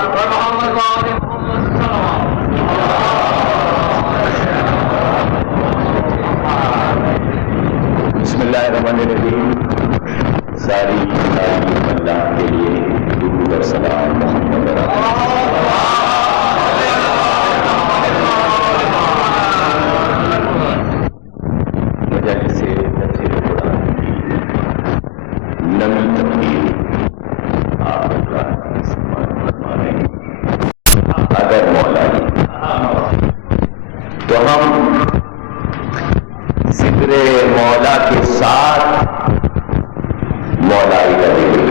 بسم اللہ الرحمن الرحیم. ساری اللہ کے لیے درود اور سلام محمد مجلس تفسیر قرآن کی نئی تبدیل آپ فرمائیں. اگر مولا تو ہم ذکر مولا کے ساتھ مولائی کا ذکر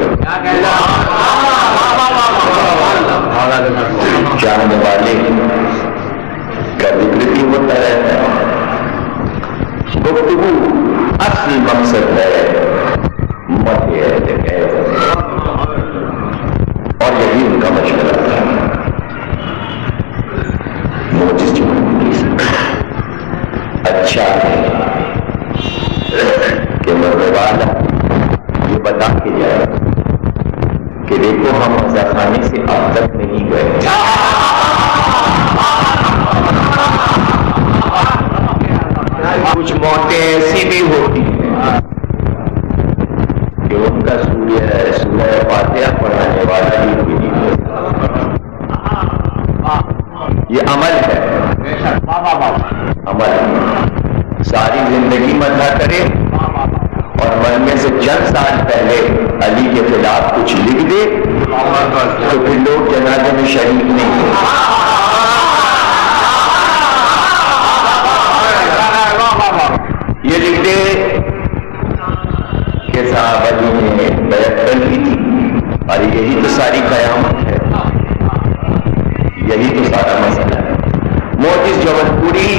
جاننے والے کا ذکر بھی ہوتا رہتا ہے. گفتگو اصل مقصد ہے اور یہی ان کا مشورہ ہے. اچھا ہے کہ مرنے والا یہ بتا کے جائے کہ دیکھو ہم مزہ خانے سے اب تک نہیں گئے. کچھ موتیں ایسی بھی ہوتی ہیں کہ ان کا سورہ فاتحہ پڑھانے والا ہی بھی نہیں ہوتا. یہ عمل ہے، عمل ساری زندگی مزہ کرے اور مرنے سے چند سال پہلے علی کے خلاف کچھ لکھ دے تو پھر لوگ جنازے میں شریک نہیں ہوتے. یہ لکھ دے کہ صاحب علی نے بیعت کر لی تھی اور یہی تو ساری قیامت ہے، یہی تو سارا مسئلہ ہے. معجز جون پوری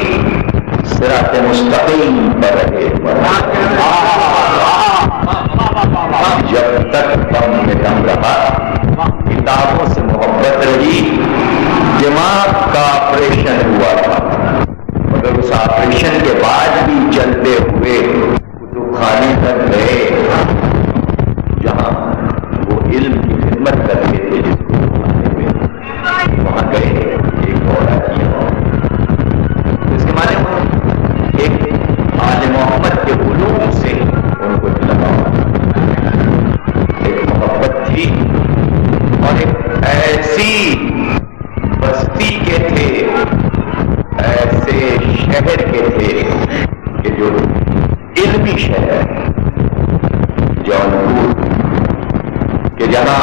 صراط مستقیم پر رہے جب تک دم میں دم رہا. کتابوں سے محبت رہی. دماغ کا آپریشن ہوا تھا مگر اس آپریشن کے بعد بھی چلتے ہوئے کتب خانے تک گئے جہاں وہ علم کی خدمت کرتے تھے. جس کو وہاں گئے ایک دورہ کیا. اس کے معنی ایک آل محمد کے علوم سے ان کو لگاؤ، ایک محبت تھی اور ایک ایسی بستی کے تھے، ایسے شہر کے تھے کہ جو علمی شہر جونپور کہ جہاں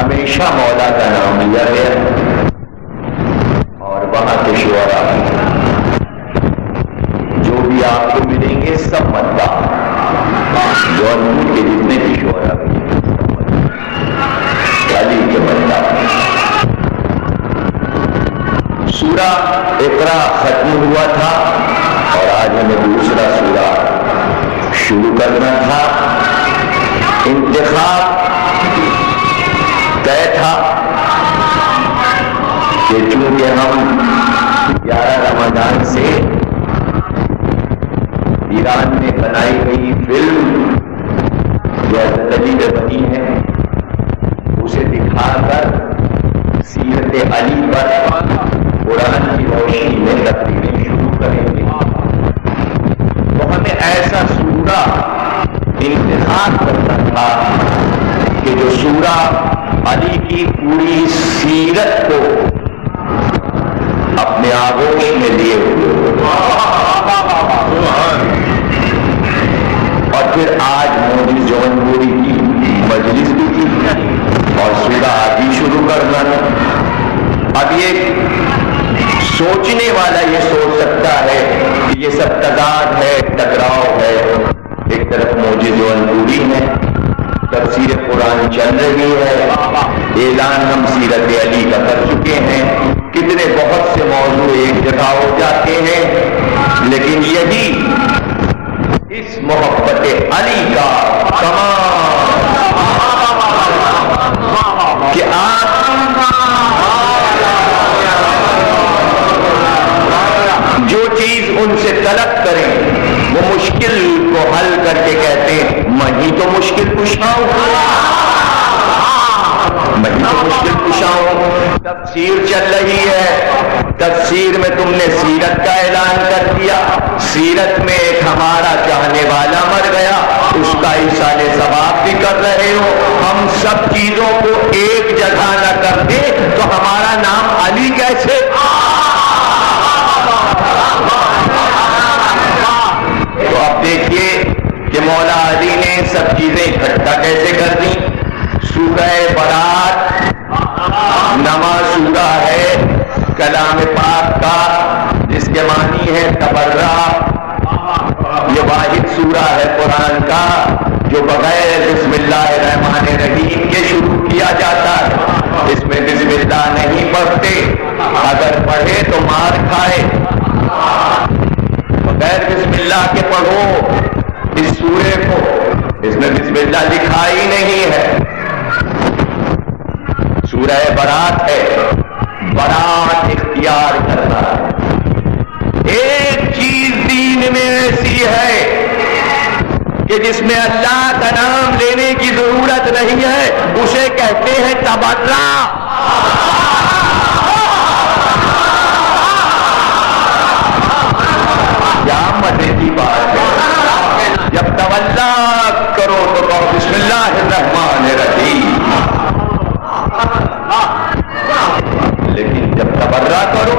ہمیشہ مولا کا نام لیا گیا اور وہاں کے شعراء جو بھی آپ کو ملیں گے سب مداح. جونپور کے جتنے بھی شعراء علی کے مداح. سورہ اقرا ختم ہوا تھا اور آج ہمیں دوسرا سورہ شروع کرنا تھا. انتخاب طے تھا کہ چونکہ ہم 11 رمضان سے ایران میں بنائی گئی فلم جو حضرت علی پہ بنی ہے اسے دکھا کر سیرت علی پر قرآن کی روشنی میں تقریریں شروع کریں گے تو ہمیں ایسا سورہ انتخاب کرنا تھا کہ جو سورہ علی کی پوری سیرت کو اپنے آغوش میں لیے ہوئے اور پھر آج موجز جونپوری کی مجلس بھی تھی اور سورہ آدھی شروع کرنا تھا. اب یہ سوچنے والا یہ سوچ سکتا ہے کہ یہ سب تضاد ہے، ٹکراؤ ہے. ایک طرف موجز جونپوری ہے، تفسیر قرآن چل رہی ہے، اعلان ہم سیرت علی کا کر چکے ہیں، کتنے بہت سے موضوع ایک جگہ ہو جاتے ہیں، لیکن یہی اس محبت علی کا کمال کہ آپ جو چیز ان سے طلب کریں وہ مشکل کو حل کر کے کہتے ہیں میں ہی تو مشکل کشا ہوں، میں ہی تو مشکل کشا پوچھا ہوں، تفسیر چل رہی ہے، تفسیر میں تم نے سیرت کا اعلان کر دیا، سیرت میں ایک ہمارا چاہنے والا مر گیا، اس کا ایصال ثواب بھی کر رہے ہو۔ ہم سب چیزوں کو ایک جگہ نہ کر دے تو ہمارا نام علی کیسے؟ تو اب دیکھیے کہ مولا علی نے سب چیزیں اکٹھا کیسے کر دی۔ سورہ برات نواں سورہ ہے کلام پاک کا، جس کے معنی ہے تبرہ۔ یہ واحد سورہ ہے قرآن کا جو بغیر بسم اللہ الرحمن الرحیم کے شروع کیا جاتا ہے۔ اس میں بسم اللہ نہیں پڑھتے، اگر پڑھے تو مار کھائے۔ بغیر بسم اللہ کے پڑھو اس سورے کو، اس میں بسم اللہ لکھا ہی نہیں ہے۔ سورہ برات ہے، برات اختیار کرنا۔ ایک چیز دین میں ایسی ہے کہ جس میں اللہ کا نام لینے کی ضرورت نہیں ہے، اسے کہتے ہیں تبرہ۔ کیا مزے کی بات ہے، جب تولہ کرو تو کہو بسم اللہ الرحمن الرحیم، لیکن جب تبرہ کرو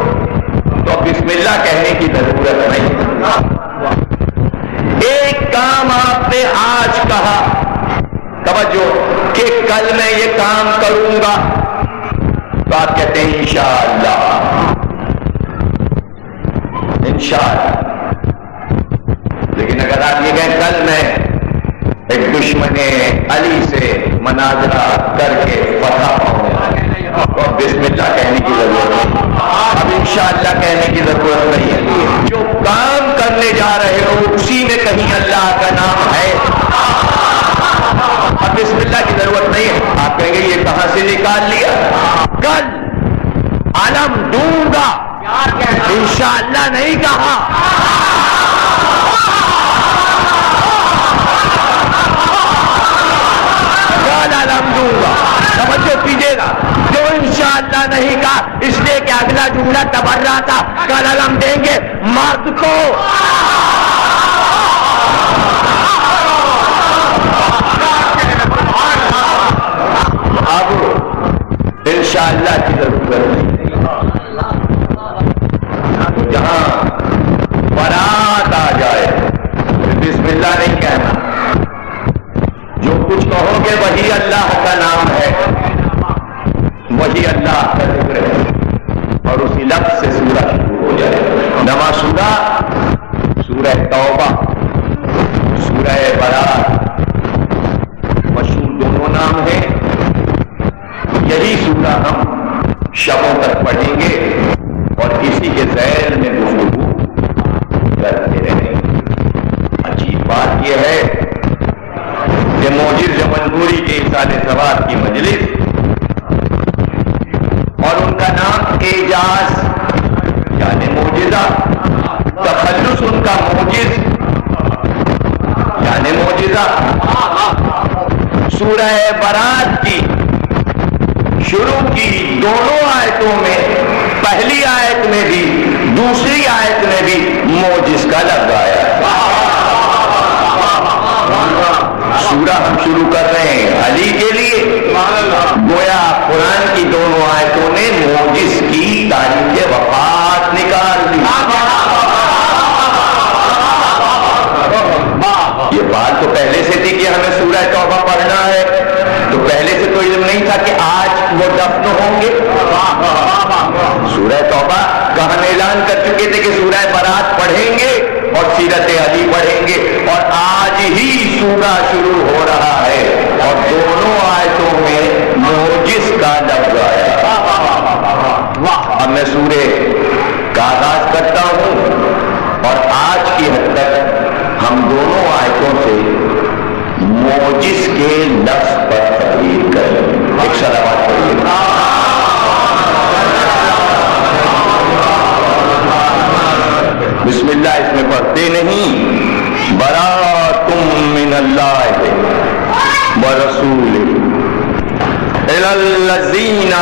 تو بسم اللہ کہنے کی ضرورت نہیں۔ ایک کام آپ نے آج کہا، توجہ، کہ کل میں یہ کام کروں گا، تو آپ کہتے ہیں انشاءاللہ، انشاءاللہ۔ لیکن اگر آپ یہ کہیں کل میں ایک دشمن علی سے مناظرہ کر کے فتح پاؤں گا، اور بسم اللہ کہنے کی ضرورت نہیں، اب انشاءاللہ کہنے کی ضرورت نہیں ہے۔ جو کام کرنے جا رہے ہو اسی میں کہیں اللہ کا نام ہے، اب بسم اللہ کی ضرورت نہیں ہے۔ آپ کہیں گے یہ کہاں سے نکال لیا؟ کل علم دوں گا، انشاءاللہ نہیں کہا۔ کل علم دوں گا، توجہ کیجیے گا، جو انشاءاللہ نہیں کہا اس لیے کہ اگلا جملہ تبرہ تھا، کل علم دیں گے مرد کو۔ اب انشاءاللہ کی ضرورت نہیں، جہاں برات آ جائے بسم اللہ نہیں کہنا، جو کچھ کہو گے وہی اللہ کا نام ہے، وہی اللہ کا ذکر ہے، اور اسی لفظ سے سورہ شروع ہو جائے۔ نواں سورہ سورہ توبہ، سورہ برات، مشہور دونوں نام ہیں۔ یہی سورہ ہم شبوں تک پڑھیں گے اور اسی کے ذیل میں گفتگو کرتے رہیں گے۔ عجیب بات یہ ہے کہ موجر جمنپوری کے ایصال ثواب کی مجلس اور ان کا نام اعجاز یعنی معجزہ، تخلص ان کا موجز یعنی معجزہ۔ سورہ برات کی شروع کی دونوں آیتوں میں، پہلی آیت میں بھی دوسری آیت میں بھی موجز کا لفظ آیا ہے۔ سورہ ہم شروع کر رہے ہیں علی کے لیے، گویا قرآن کی دونوں آیتوں نے موجز کی تاریخ وفات نکال دی۔ یہ بات تو پہلے سے تھی کہ ہمیں سورہ توبہ پڑھنا ہے، تو پہلے سے تو علم نہیں تھا کہ آج وہ دفن ہوں گے۔ سورہ توبہ کا ہم اعلان کر چکے تھے کہ سورہ برات پڑھیں گے اور سیرت علی پڑھیں گے، اور آج ہی سورہ شروع ہو رہا ہے اور دونوں آیتوں میں موجز کا لفظ آیا۔ اب میں سورہ کا آغاز کرتا ہوں اور آج کی حد تک ہم دونوں آیتوں سے موجز کے لفظ پر تقریر کریں۔ ایک صلوات پڑھیے۔ بسم اللہ اس میں پڑھتے نہیں، براتم من اللہ ورسولہ الی الذین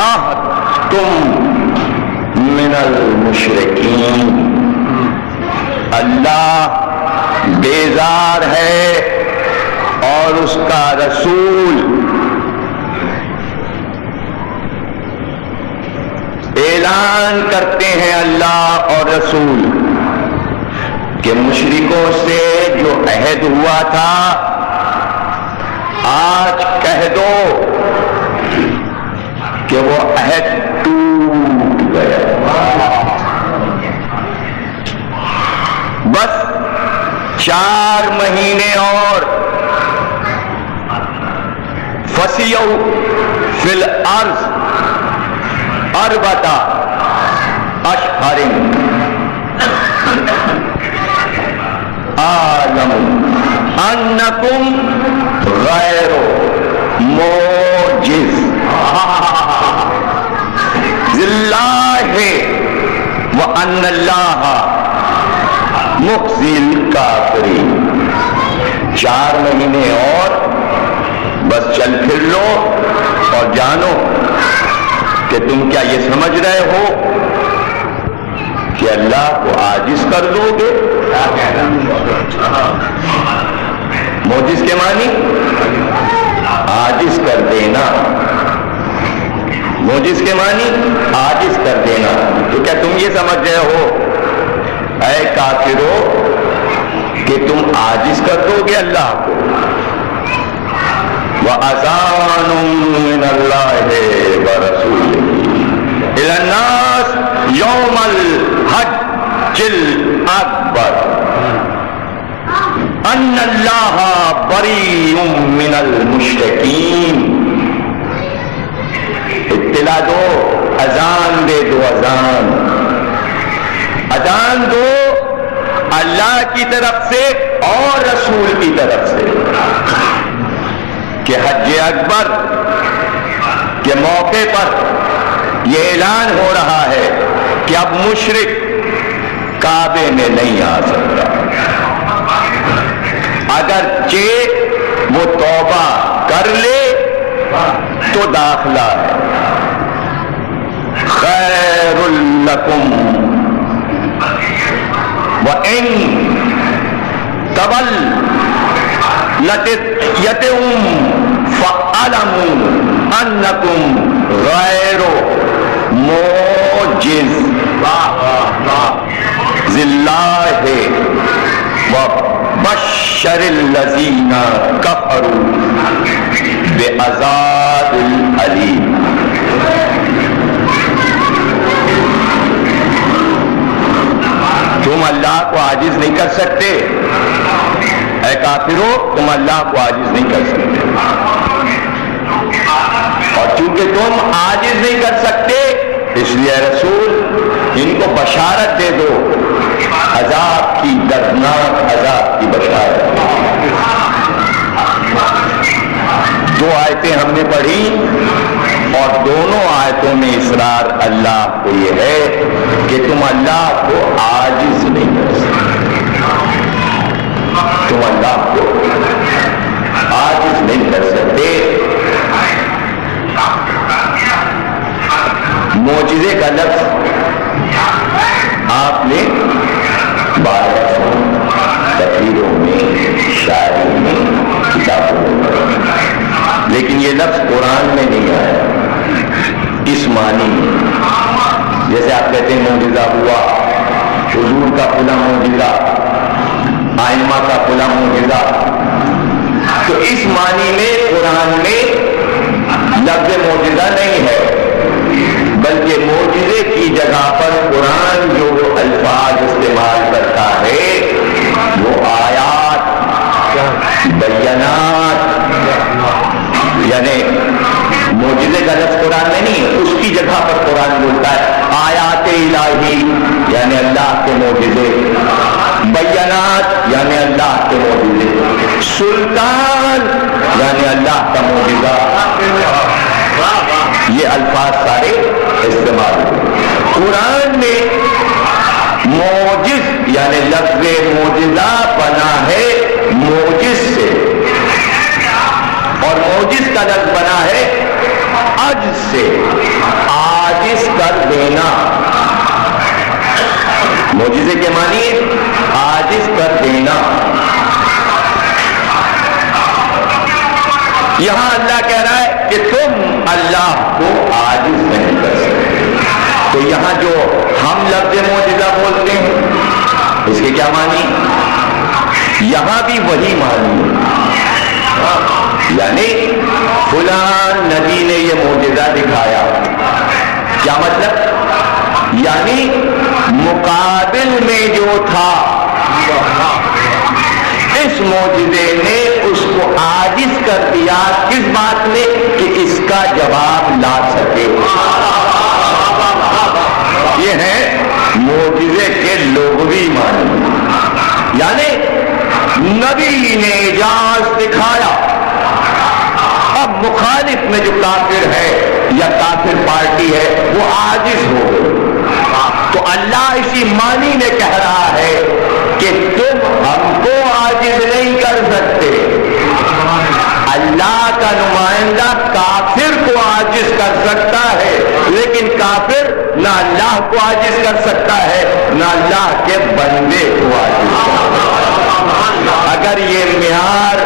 أحدتم من المشرکین. اللہ بیزار ہے اور اس کا رسول اعلان کرتے ہیں، اللہ اور رسول، کہ مشرکوں سے جو عہد ہوا تھا آج کہہ دو کہ وہ عہد ٹوٹ گیا. بس 4 مہینے اور فسیحوا فی الارض اربعۃ اشہر اعلم انکم غیر معجز اللہ وان اللہ مخزی الکافرین. 4 مہینے اور بس چل پھر لو اور جانو کہ تم کیا یہ سمجھ رہے ہو کہ اللہ کو عاجز کر دو گے؟ معجز کے معنی عاجز کر دینا. معجز کے معنی عاجز کر دینا. تو کیا تم یہ سمجھ رہے ہو اے کافرو کہ تم عاجز کر دو گے اللہ کو؟ وَأَذَانٌ مِّنَ اللَّهِ وَرَسُولِهِ إِلَى النَّاسِ يَوْمَ الْحَجِّ الْأَكْبَرِ أَنَّ اللَّهَ بَرِيءٌ مِّنَ الْمُشْرِكِينَ. اطلاع دو، اذان دے دو، اذان دو اللہ کی طرف سے اور رسول کی طرف سے کہ حج اکبر کے موقع پر یہ اعلان ہو رہا ہے کہ اب مشرک کعبے میں نہیں آ سکتا. اگرچہ وہ توبہ کر لے تو داخلہ ہے. خیر لکم وَإِن تَوَلَّيْتُمْ فَاعْلَمُوا أَنَّكُمْ غَيْرُ مُعْجِزِ اللَّهِ وَبَشِّرِ الَّذِينَ كَفَرُوا بِعَذَابٍ أَلِيمٍ. تم اللہ کو عاجز نہیں کر سکتے اے کافرو، تم اللہ کو عاجز نہیں کر سکتے. اور چونکہ تم عاجز نہیں کر سکتے اس لیے رسول ان کو بشارت دے دو، عذاب کی، دردناک عذاب کی بشارت. 2 آیتیں ہم نے پڑھی اور دونوں آیتوں میں اصرار اللہ کو یہ ہے کہ تم اللہ کو عاجز نہیں کر سکتے. تم اللہ کو عاجز نہیں کر سکتے. معجزے کا لفظ آپ نے بارہ تقریروں میں، شاعری میں، کتابوں میں پڑھا، لیکن یہ لفظ قرآن میں نہیں آیا اس معنی میں. جیسے آپ کہتے ہیں معجزہ ہوا، حضور کا فلاں معجزہ، آئمہ کا فلاں معجزہ، تو اس معنی میں قرآن میں لفظ معجزہ نہیں ہے، بلکہ معجزے کی جگہ پر قرآن جو الفاظ استعمال کرتا ہے وہ آیات، بینات، یعنی معجزے کا لفظ قرآن میں نہیں ہے، اس کی جگہ پر قرآن بولتا ہے آیات الہی یعنی اللہ کے معجزے، بینات یعنی اللہ کے معجزے، سلطان یعنی اللہ کا معجزہ. یہ الفاظ سارے استعمال ہوئے. قرآن میں معجز یعنی لفظ معجزہ بنا ہے معجز سے، اور معجز کا لفظ بنا ہے عجز سے. یہاں اللہ کہہ رہا ہے کہ تم اللہ کو عاجز نہیں کر سکتے. تو یہاں جو ہم لفظ معجزہ بولتے ہیں اس کے کیا معنی؟ یہاں بھی وہی معنی ہے، یعنی فلاں نبی نے یہ معجزہ دکھایا. کیا مطلب؟ یعنی مقابل میں جو تھا اس معجزے نے اس کو عاجز کر دیا. کس بات میں؟ کہ اس کا جواب لا سکے. یہ ہے معجزے کے لغوی معنی، یعنی نبی نے اعجاز دکھایا، اب مخالف میں جو کافر ہے یا کافر پارٹی ہے وہ عاجز ہو گئی. تو اللہ اسی معنی میں کہہ رہا ہے کہ تم ہم کو عاجز نہیں کر سکتے. اللہ کا نمائندہ کافر کو عاجز کر سکتا ہے، لیکن کافر نہ اللہ کو عاجز کر سکتا ہے نہ اللہ کے بندے کو عاجز کر سکتا ہے. اگر یہ معیار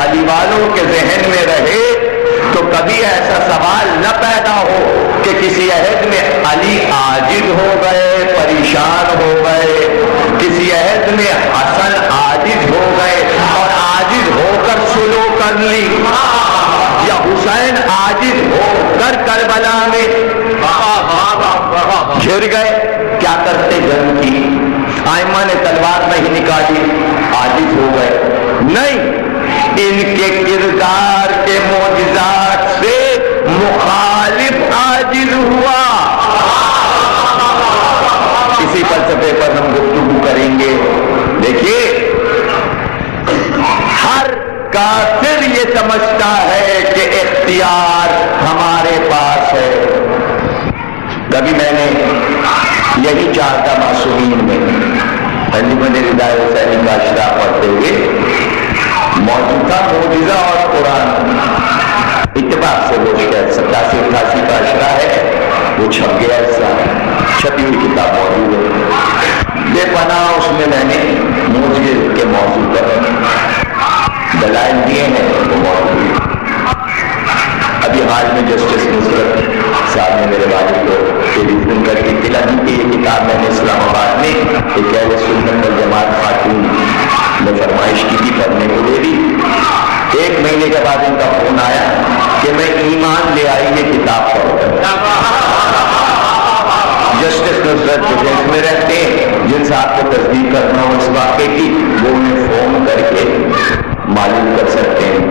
علی والوں کے ذہن میں رہے تو کبھی ایسا سوال نہ پیدا ہو کہ کسی عہد میں علی عاجز ہو گئے، پریشان ہو گئے، کسی عہد میں حسن عاجز ہو گئے اور عاجز ہو کر سلو کر لی، یا حسین عاجز ہو کر کربلا میں گر گئے. کیا کرتے؟ جنگ کی آئمہ نے تلوار نہیں نکالی، عاجز ہو گئے. نہیں، ان کے کردار کے معجزات سے مخالف عاجز ہوا. اسی فلسفے پر ہم گفتگو کریں گے. دیکھیے، ہر کافر یہ سمجھتا ہے کہ اختیار ہمارے پاس ہے. کبھی میں نے یہی چاہتا معصومین میں انجمن رضا حسینی کا اشرا پڑھتے ہوئے موجودہ معجزہ اور قرآن اتفاق سے وہ 87-88 کا اشرا ہے، وہ چھپ گیا. چھپی ہوئی کتاب موجود ہے، بے پناہ اس میں نے معجزے کے موضوع پر دلائل دیے ہیں، وہ موجود ہے. ابھی حال میں جسٹس نصرت صاحب نے میرے والد کو ٹیلی فون کر کے اطلاع دی کہ یہ کتاب میں نے اسلام آباد میں ایک اہل سنت والجماعت خاتون نے فرمائش کی تھی، پڑھنے کو دے دی. 1 مہینے کے بعد ان کا فون آیا کہ میں ایمان لے آئی یہ کتاب پڑھ کر. جسٹس نصرت جو جیل میں رہتے ہیں، جن سے آپ کو تصدیق کرنا ہو اس واقعے کی، وہ انہیں فون کر کے معلوم کر سکتے ہیں.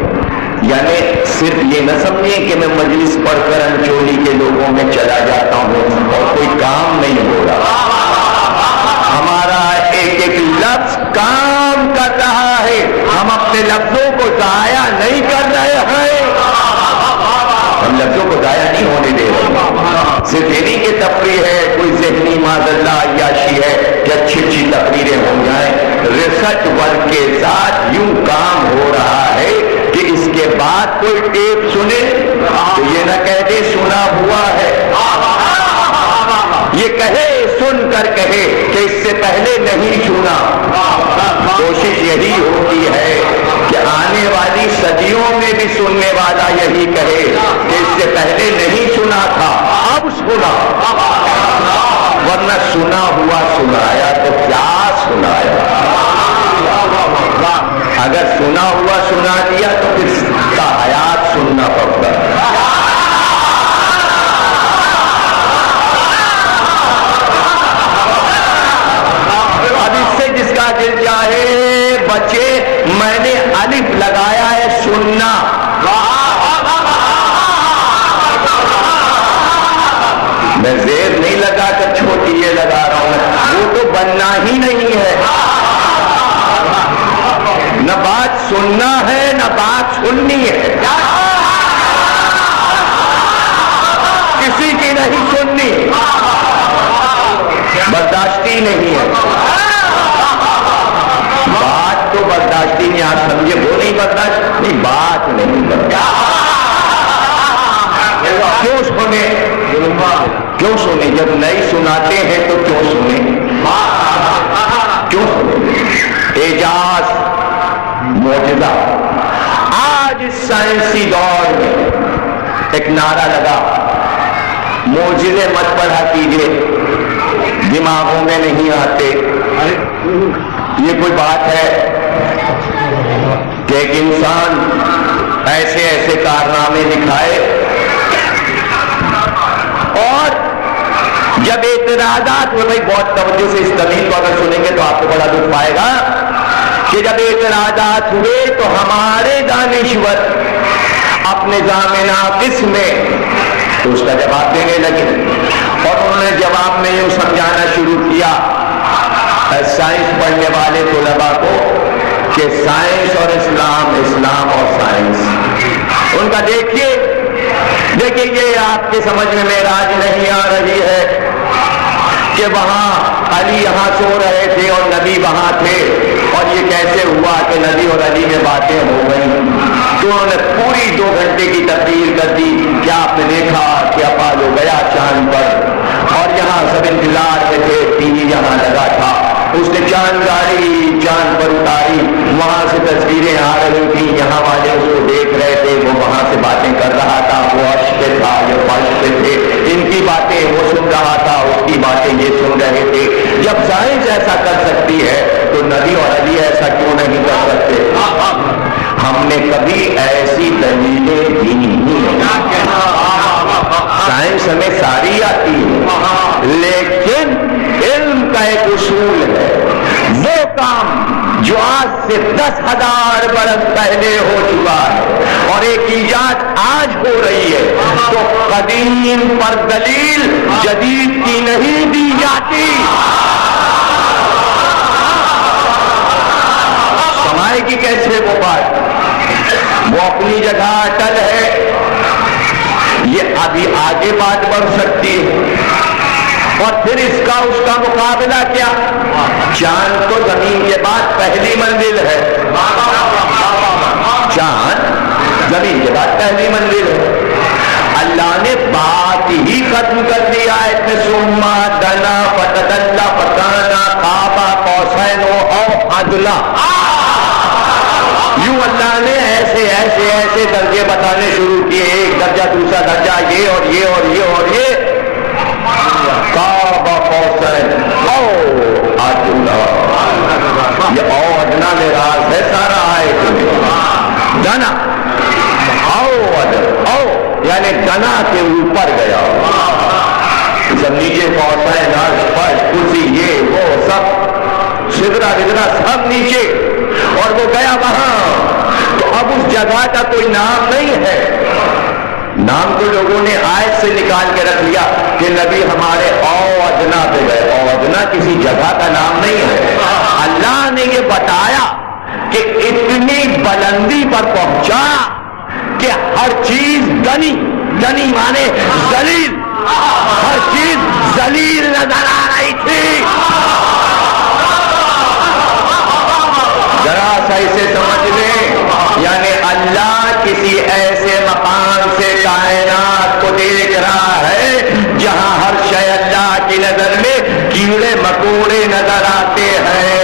یعنی صرف یہ نہ سمجھیں کہ میں مجلس پڑھ کر انچولی کے لوگوں میں چلا جاتا ہوں اور کوئی کام نہیں ہو رہا. ہمارا ایک ایک لفظ کام کر رہا ہے. ہم اپنے لفظوں کو ضائع نہیں کر رہے ہیں، ہم لفظوں کو ضائع نہیں ہونے دے رہے. صرف یہ نہیں کہ تفریح ہے، کوئی ذہنی معاذ اللہ عیاشی ہے کہ اچھی اچھی تقریریں ہو جائیں. ریسرچ ورک کے ساتھ یوں کام ہو رہا ہے کہ اس کے بعد کوئی ٹیپ سنے تو یہ نہ کہہ دے سنا ہوا ہے، یہ کہے سن کر کہے کہ اس سے پہلے نہیں سنا. کوشش یہی ہوتی ہے کہ آنے والی صدیوں میں بھی سننے والا یہی کہے کہ اس سے پہلے نہیں سنا تھا، اب سنا. ورنہ سنا ہوا سنایا تو کیا سنایا؟ اگر سنا ہوا سنا دیا تو پھر اس کا حیات سننا پڑتا ہے. اب اس سے جس کا دل چاہے بچے. میں نے الف لگایا ہے سننا، میں زیر نہیں لگا کر چھوٹی یہ لگا رہا ہوں، وہ تو بننا ہی نہیں ہے. نہ بات سننا ہے نہ بات سننی ہے، کسی کی نہیں سننی، برداشتی نہیں ہے. بات تو برداشتی نہیں، آپ سمجھے وہ نہیں برداشت نہیں، بات نہیں برداشت. کیوں سنے؟ کیوں سنے؟ جب نہیں سناتے ہیں تو کیوں سنے؟ کیوں سنے؟ اعجاز، معجزہ. آج آج اس سائنسی دور میں ایک نعرہ لگا، معجزے مت پڑھا کیجئے، دماغوں میں نہیں آتے۔ یہ کوئی بات ہے کہ ایک انسان ایسے ایسے کارنامے دکھائے، اور جب اعتراضات ہوئے، بھائی بہت توجہ سے اس دلیل کو اگر سنیں گے تو آپ کو بڑا دکھ پائے گا کہ جب اعتراضات ہوئے تو ہمارے دانشور اپنے نظام ناقص میں تو اس کا جواب دینے لگے، اور انہوں نے جواب میں یوں سمجھانا شروع کیا سائنس پڑھنے والے طلباء کو کہ سائنس اور اسلام، اسلام اور سائنس، ان کا دیکھیے یہ آپ کے سمجھ میں معراج نہیں آ رہی ہے کہ وہاں علی یہاں سو رہے تھے اور نبی وہاں تھے، اور یہ کیسے ہوا کہ نبی اور علی میں باتیں ہو گئیں؟ تو انہوں نے پوری 2 گھنٹے کی تقریر کر دی کہ آپ نے دیکھا کہ اپالو گیا چاند پر، اور یہاں سب انتظار میں تھے، ٹی وی یہاں لگا تھا، اس نے چاند گاڑی چاند پر اتاری، وہاں سے تصویریں آ رہی تھیں، یہاں والے اس کو دیکھ رہے تھے، وہ وہاں سے باتیں کر رہا تھا، وہ عرش پہ تھا، یہ فرش پہ تھے، ان کی باتیں وہ سن رہا تھا، اس کی باتیں یہ سن رہے تھے۔ جب سائنس ایسا کر سکتی ہے تو نبی اور علی ایسا کیوں نہیں کر سکتے؟ ہم نے کبھی ایسی دلیلیں دی نہیں، سائنس ہمیں ساری آتی ہے، لیکن علم کا ایک اصول ہے، وہ کام جو آج سے 10,000 برس پہلے ہو چکا ہے اور ایک ایجاد آج ہو رہی ہے، تو قدیم پر دلیل جدید کی نہیں دی جاتی۔ سمائے گی کیسے وہ بات؟ وہ اپنی جگہ اٹل ہے، یہ ابھی آگے بات بڑھ سکتی ہے، اور پھر اس کا مقابلہ کیا؟ چاند تو زمین کے بعد پہلی منزل ہے، چاند زمین کے بعد پہلی منزل ہے، اللہ نے بات ہی ختم کر دیا ہے کہ ثم دنا فتدلی فکان قاب قوسین او ادنی، یوں اللہ نے ایسے ایسے ایسے درجے بتانے شروع کیے، ایک درجہ دوسرا درجہ، یہ اور یہ اور یہ اور یہ، قاب قوسین او ادنی، یہ او ادنی میں راز ہے سارا آیت میں، دنا او ادنی، او یعنی دنا کے اوپر گیا، سب نیچے قوسین عرش فرش کرسی یہ وہ سب سدرا بدرا سب نیچے، اور وہ گیا وہاں، تو اب اس جگہ کا کوئی نام نہیں ہے، نام تو لوگوں نے آیت سے نکال کے رکھ لیا کہ نبی ہمارے او ادنا پہ گئے، او ادنا کسی جگہ کا نام نہیں ہے، اللہ نے یہ بتایا کہ اتنی بلندی پر پہنچا کہ ہر چیز دنی، دنی مانے ذلیل، ہر چیز ذلیل نظر آ رہی تھی۔ ذرا سا اسے سمجھ لیں، یعنی اللہ کسی ایسے مقام سے کائنات کو دیکھ رہا ہے جہاں ہر شے اللہ کی نظر میں کیڑے مکوڑے نظر آتے ہیں،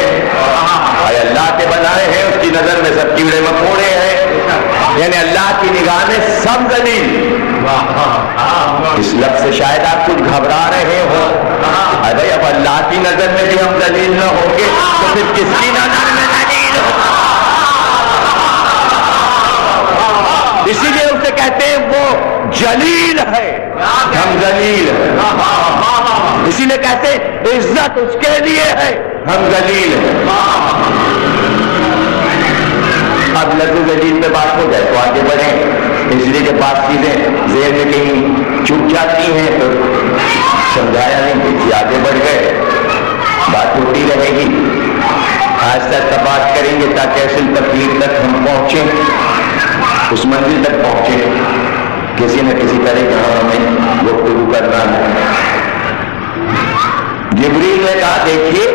اللہ کے بنائے ہیں، اس کی نظر میں سب کیڑے مکوڑے ہیں، یعنی اللہ کی نگاہ میں سب ذلیل۔ اس لفظ سے شاید آپ کچھ گھبرا رہے ہو، ارے اب اللہ کی نظر میں بھی ہم ذلیل نہ ہوں گے تو پھر کس کی نظر میں ذلیل ہو؟ اسی لیے اسے کہتے ہیں وہ جلیل ہے، ہم ذلیل ہیں، اسی لیے کہتے ہیں عزت اس کے لیے ہے، ہم ذلیل ہیں۔ اب لفظ ذلیل پہ بات ہو جائے تو آگے بڑھیں، اس لیے کہ بات چیزیں ذہن میں کہیں چھپ جاتی ہیں تو سمجھایا نہیں کہ آگے بڑھ گئے، بات ہوتی رہے گی، آہستہ آہستہ بات کریں گے تاکہ اصل تقریر تک ہم پہنچیں، اس منزل تک پہنچیں، کسی نہ کسی طرح جہاں ہمیں گفتگو کرنا ہے۔ جبریل نے کہا دیکھیے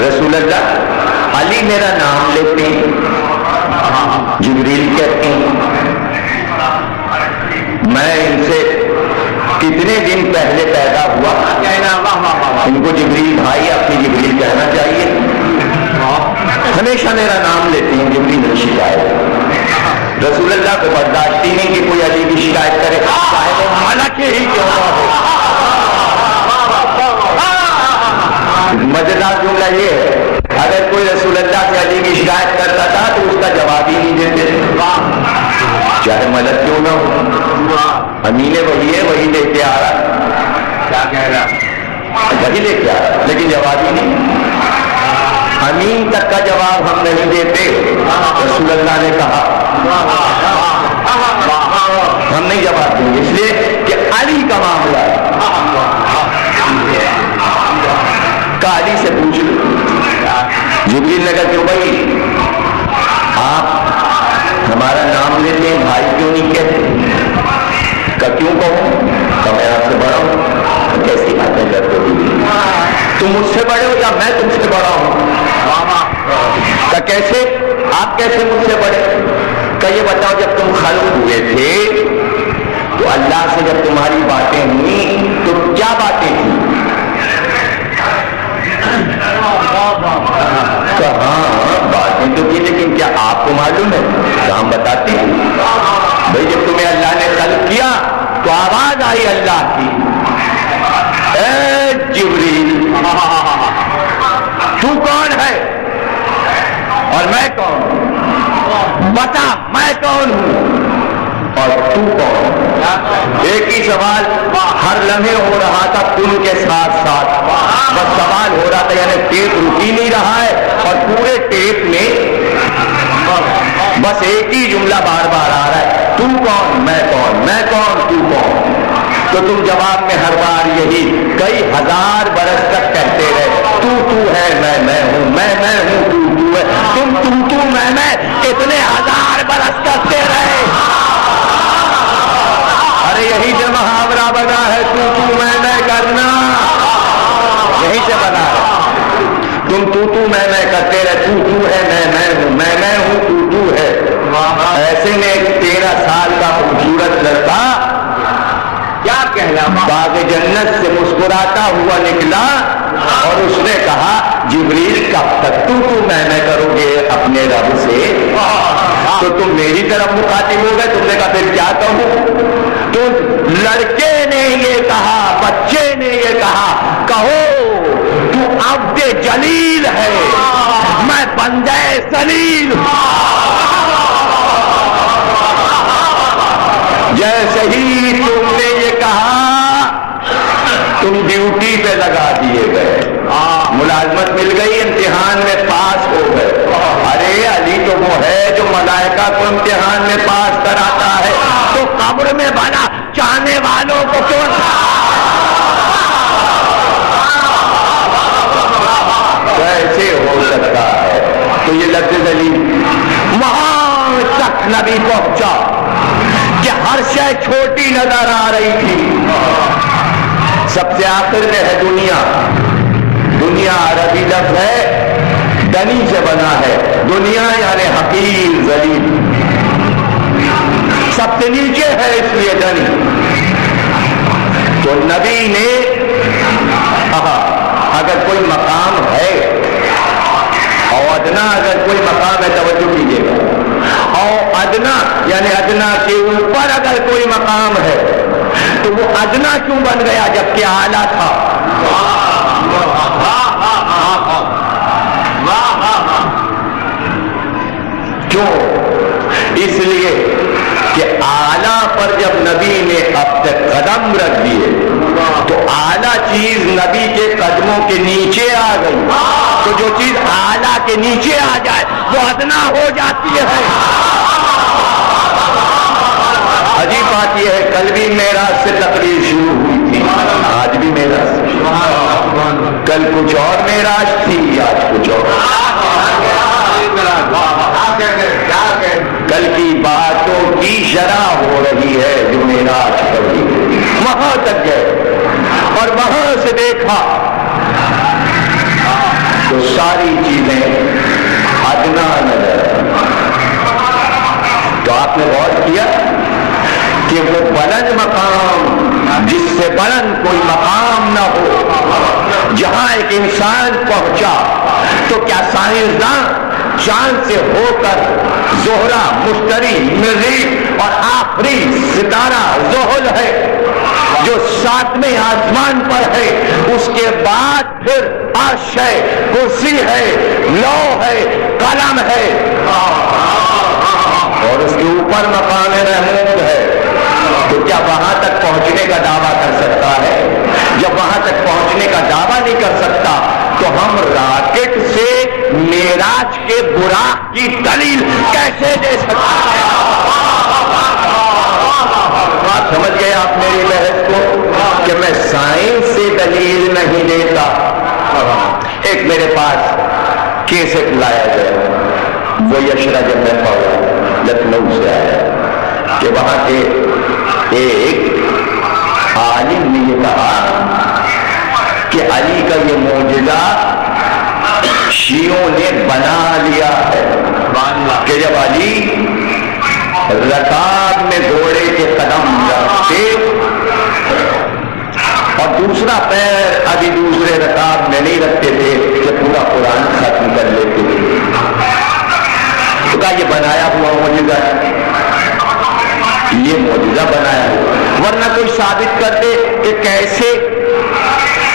رسول اللہ، علی میرا نام لیتے ہیں، جبریل کہتے ہیں میں ان سے کتنے دن پہلے پیدا ہوا، ان کو جبریل بھائی آپ کی جبریل کہنا چاہیے، ہمیشہ میرا نام لیتے ہیں، جبریل رشید آئے، رسول اللہ کو برداشت ہی نہیں کہ کوئی علی کی شکایت کرے، چاہے وہ ملک ہی کیوں نہ ہو۔ مزیدار جملہ یہ ہے، اگر کوئی رسول اللہ سے علی کی شکایت کرتا تھا تو اس کا جواب ہی نہیں دیتے، چاہے ملک کیوں نہ ہو۔ امین وہی ہے، وہی لے کے آ رہا، کیا کہہ رہا، وہی لے کے آ رہا، لیکن جواب ہی نہیں۔ امین تک کا جواب ہم نہیں دیتے، رسول اللہ نے کہا ہم نہیں جواب دیں گے، اس لیے کہ علی کا معاملہ ہے۔ علی سے پوچھ لو، جبریل نے کہا کہ بھائی آپ ہمارا نام لیتے ہیں، بھائی کیوں نہیں کہتے؟ کہ کیوں کہوں، کہ میں آپ سے بڑا ہوں۔ کیسی باتیں کرتے ہو، تم مجھ سے بڑے ہو یا میں تم سے بڑا ہوں؟ کہ کیسے، آپ کیسے مجھ سے بڑے؟ کہ یہ بتاؤ جب تم خلق ہوئے تھے تو اللہ سے جب تمہاری باتیں ہوئیں تو کیا باتیں تھیں؟ کہ ہاں باتیں تو کی، لیکن کیا آپ کو معلوم ہے؟ کہ ہم بتاتے ہیں بھائی جب تمہیں اللہ نے خلق کیا تو آواز آئی اللہ کی، اے جبریل تو کون ہے اور میں کون ہوں؟ بتا میں کون ہوں اور تو کون؟ ایک ہی سوال ہر لمحے ہو رہا تھا ان کے ساتھ ساتھ، بس سوال ہو رہا تھا، یعنی ٹیپ رک ہی نہیں رہا ہے، اور پورے ٹیپ میں بس ایک ہی جملہ بار بار آ رہا ہے، تو کون میں کون، میں کون تو کون۔ تو تم جواب میں ہر بار یہی کئی ہزار برس تک کہتے رہے، تو ہے میں ہوں، میں ہوں تو ہے، تم میں اتنے ہزار برس کرتے رہے۔ ارے یہی جو محاورہ بنا ہے تو میں کرنا، یہی سے بنا ہے، تم میں کرتے رہے، تو ہے میں ہوں، میں ہوں تو ہے۔ ایسے میں ایک 13 سال کا خوبصورت لڑکا کیا کہنا، باغ جنت سے مسکراتا ہوا نکلا اور اس نے کہا جبریل کب تک تو میں کرو گے اپنے رب سے؟ تو تم میری طرف مخاطب ہو گئے، تم نے کہا پھر کیا کہوں؟ تو لڑکے نے یہ کہا، بچے نے یہ کہا، کہو تو عبد جلیل ہے، میں بندہ ذلیل ہوں۔ جیسے ہی تم نے یہ کہا تم ڈیوٹی پہ لگا دیے گئے، ملازمت مل گئی، امتحان میں پاس ہو گئے۔ ارے علی تو وہ ہے جو ملائکہ کو امتحان میں پاس کراتا ہے، تو قبر میں بنا چاہنے والوں کو کیوں کیسے ہو سکتا ہے؟ تو یہ لفظ علی وہاں تک نبی پہنچا کہ ہر شے چھوٹی نظر آ رہی تھی۔ سب سے آخر میں ہے دنیا، دنیا عربی لفظ ہے، دنی سے بنا ہے، دنیا یعنی حقیر ذلیل، سب سے نیچے ہے اس لیے دنی۔ تو نبی نے کہا اگر کوئی مقام ہے، اور ادنا اگر کوئی مقام ہے، توجہ کیجیے گا، اور ادنا یعنی ادنا کے اوپر اگر کوئی مقام ہے تو وہ ادنا کیوں بن گیا جبکہ اعلیٰ تھا؟ کیوں؟ اس لیے کہ اعلیٰ پر جب نبی نے اب تک قدم رکھ دیے تو اعلیٰ چیز نبی کے قدموں کے نیچے آ گئی، تو جو چیز اعلیٰ کے نیچے آ جائے وہ ادنا ہو جاتی ہے۔ عجیب بات یہ ہے، کل بھی معراج سے تقریر شروع ہوئی تھی، آج بھی معراج، کل کچھ اور معراج تھی، آج کچھ اور۔ کل کی باتوں کی شرح ہو رہی ہے جو معراج پڑھی، وہاں تک گئے اور وہاں سے دیکھا تو ساری چیزیں ادنا نظر۔ تو آپ نے غور کیا کہ وہ بلند مقام جس سے بلند کوئی مقام نہ ہو، جہاں ایک انسان پہنچا، تو کیا سائنسداں چاند سے ہو کر زہرہ، مشتری، مریخ اور آخری ستارہ زحل ہے جو 7ویں آسمان پر ہے. اس کے بعد پھر عرش ہے، کرسی ہے، لوح ہے، قلم ہے اور اس کے اوپر مقام محمود ہے. تو کیا وہاں تک پہنچنے کا دعویٰ کر سکتا ہے؟ جب وہاں تک پہنچنے کا دعویٰ نہیں کر سکتا تو ہم راکٹ سے معراج کے براق کی دلیل کیسے دے سکتے ہیں؟ بات سمجھ گئے آپ میری بحث کو کہ میں سائنس سے دلیل نہیں دیتا. ایک میرے پاس کیسٹ لایا گیا، وہ یشرا جب میں پڑھا لکھنؤ سے آیا کہ وہاں کے ایک عالم نے یہ کہا کہ علی کا یہ معجزہ شیعوں نے بنا لیا ہے کہ جب علی رکاب میں گھوڑے کے قدم رکھتے اور دوسرا پیر ابھی دوسرے رکاب میں نہیں رکھتے تھے کہ پورا قرآن ختم کر لیتے تھے. تو کہا یہ بنایا ہوا معجزہ ہے، یہ معجزہ بنایا ہوا، ورنہ کوئی ثابت کر دے کہ کیسے.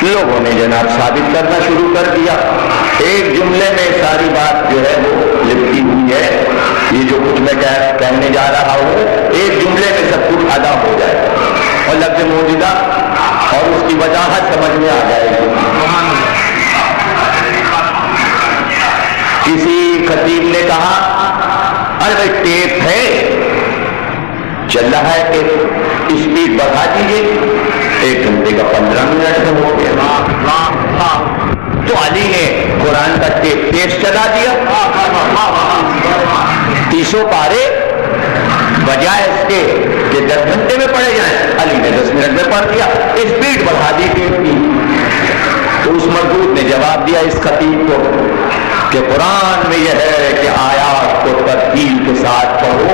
لوگوں نے جناب ثابت کرنا شروع کر دیا. ایک جملے میں ساری بات جو ہے وہ لپٹی ہوئی ہے. یہ جو کچھ میں کہنے جا رہا ہوں ایک جملے میں سب کچھ ادا ہو جائے اور لفظ معجزہ اور اس کی وجاہت سمجھ میں آ جائے گی. کسی خطیب نے کہا ارے بھائی ٹیپ ہے، چل رہا ہے ٹیپ، اسپیڈ بڑھا دیجیے، 1 گھنٹے کا 15 منٹ میں ہو گیا. تو علی نے قرآن کا ٹیپ تیز چلا دیا، 30 پارے بجائے اس کے کہ 10 گھنٹے میں پڑھے جائیں علی نے 10 منٹ میں پڑھ دیا، اسپیڈ بڑھا دی ٹیپ کی. تو اس مردود نے جواب دیا اس خطیب کو کہ قرآن میں یہ ہے کہ آیات کو ترتیل کے ساتھ پڑھو،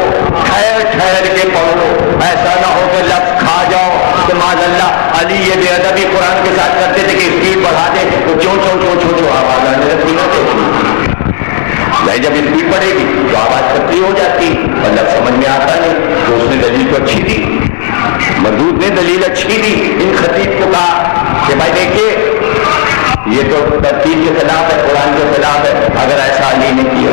ٹھہر ٹھہر کے پڑھو، ایسا نہ ہو کہ لفظ کھا جاؤ. تو معاذ اللہ علی یہ بے ادبی قرآن کے ساتھ کرتے تھے کہ اسپیڈ بڑھا دے تو چوں چوں چوں چوں چوں آواز آنے لگتی نہ تھی. جب اسپیڈ بڑھے گی تو آواز پتلی ہو جاتی اور لفظ سمجھ میں آتا نہیں. تو اس نے دلیل تو اچھی دی، مردود نے دلیل اچھی دی. ان خطیب کو کہا کہ بھائی دیکھیے یہ تو ترتیب کے خلاف ہے، قرآن کے خلاف ہے، اگر ایسا علی نے کیا.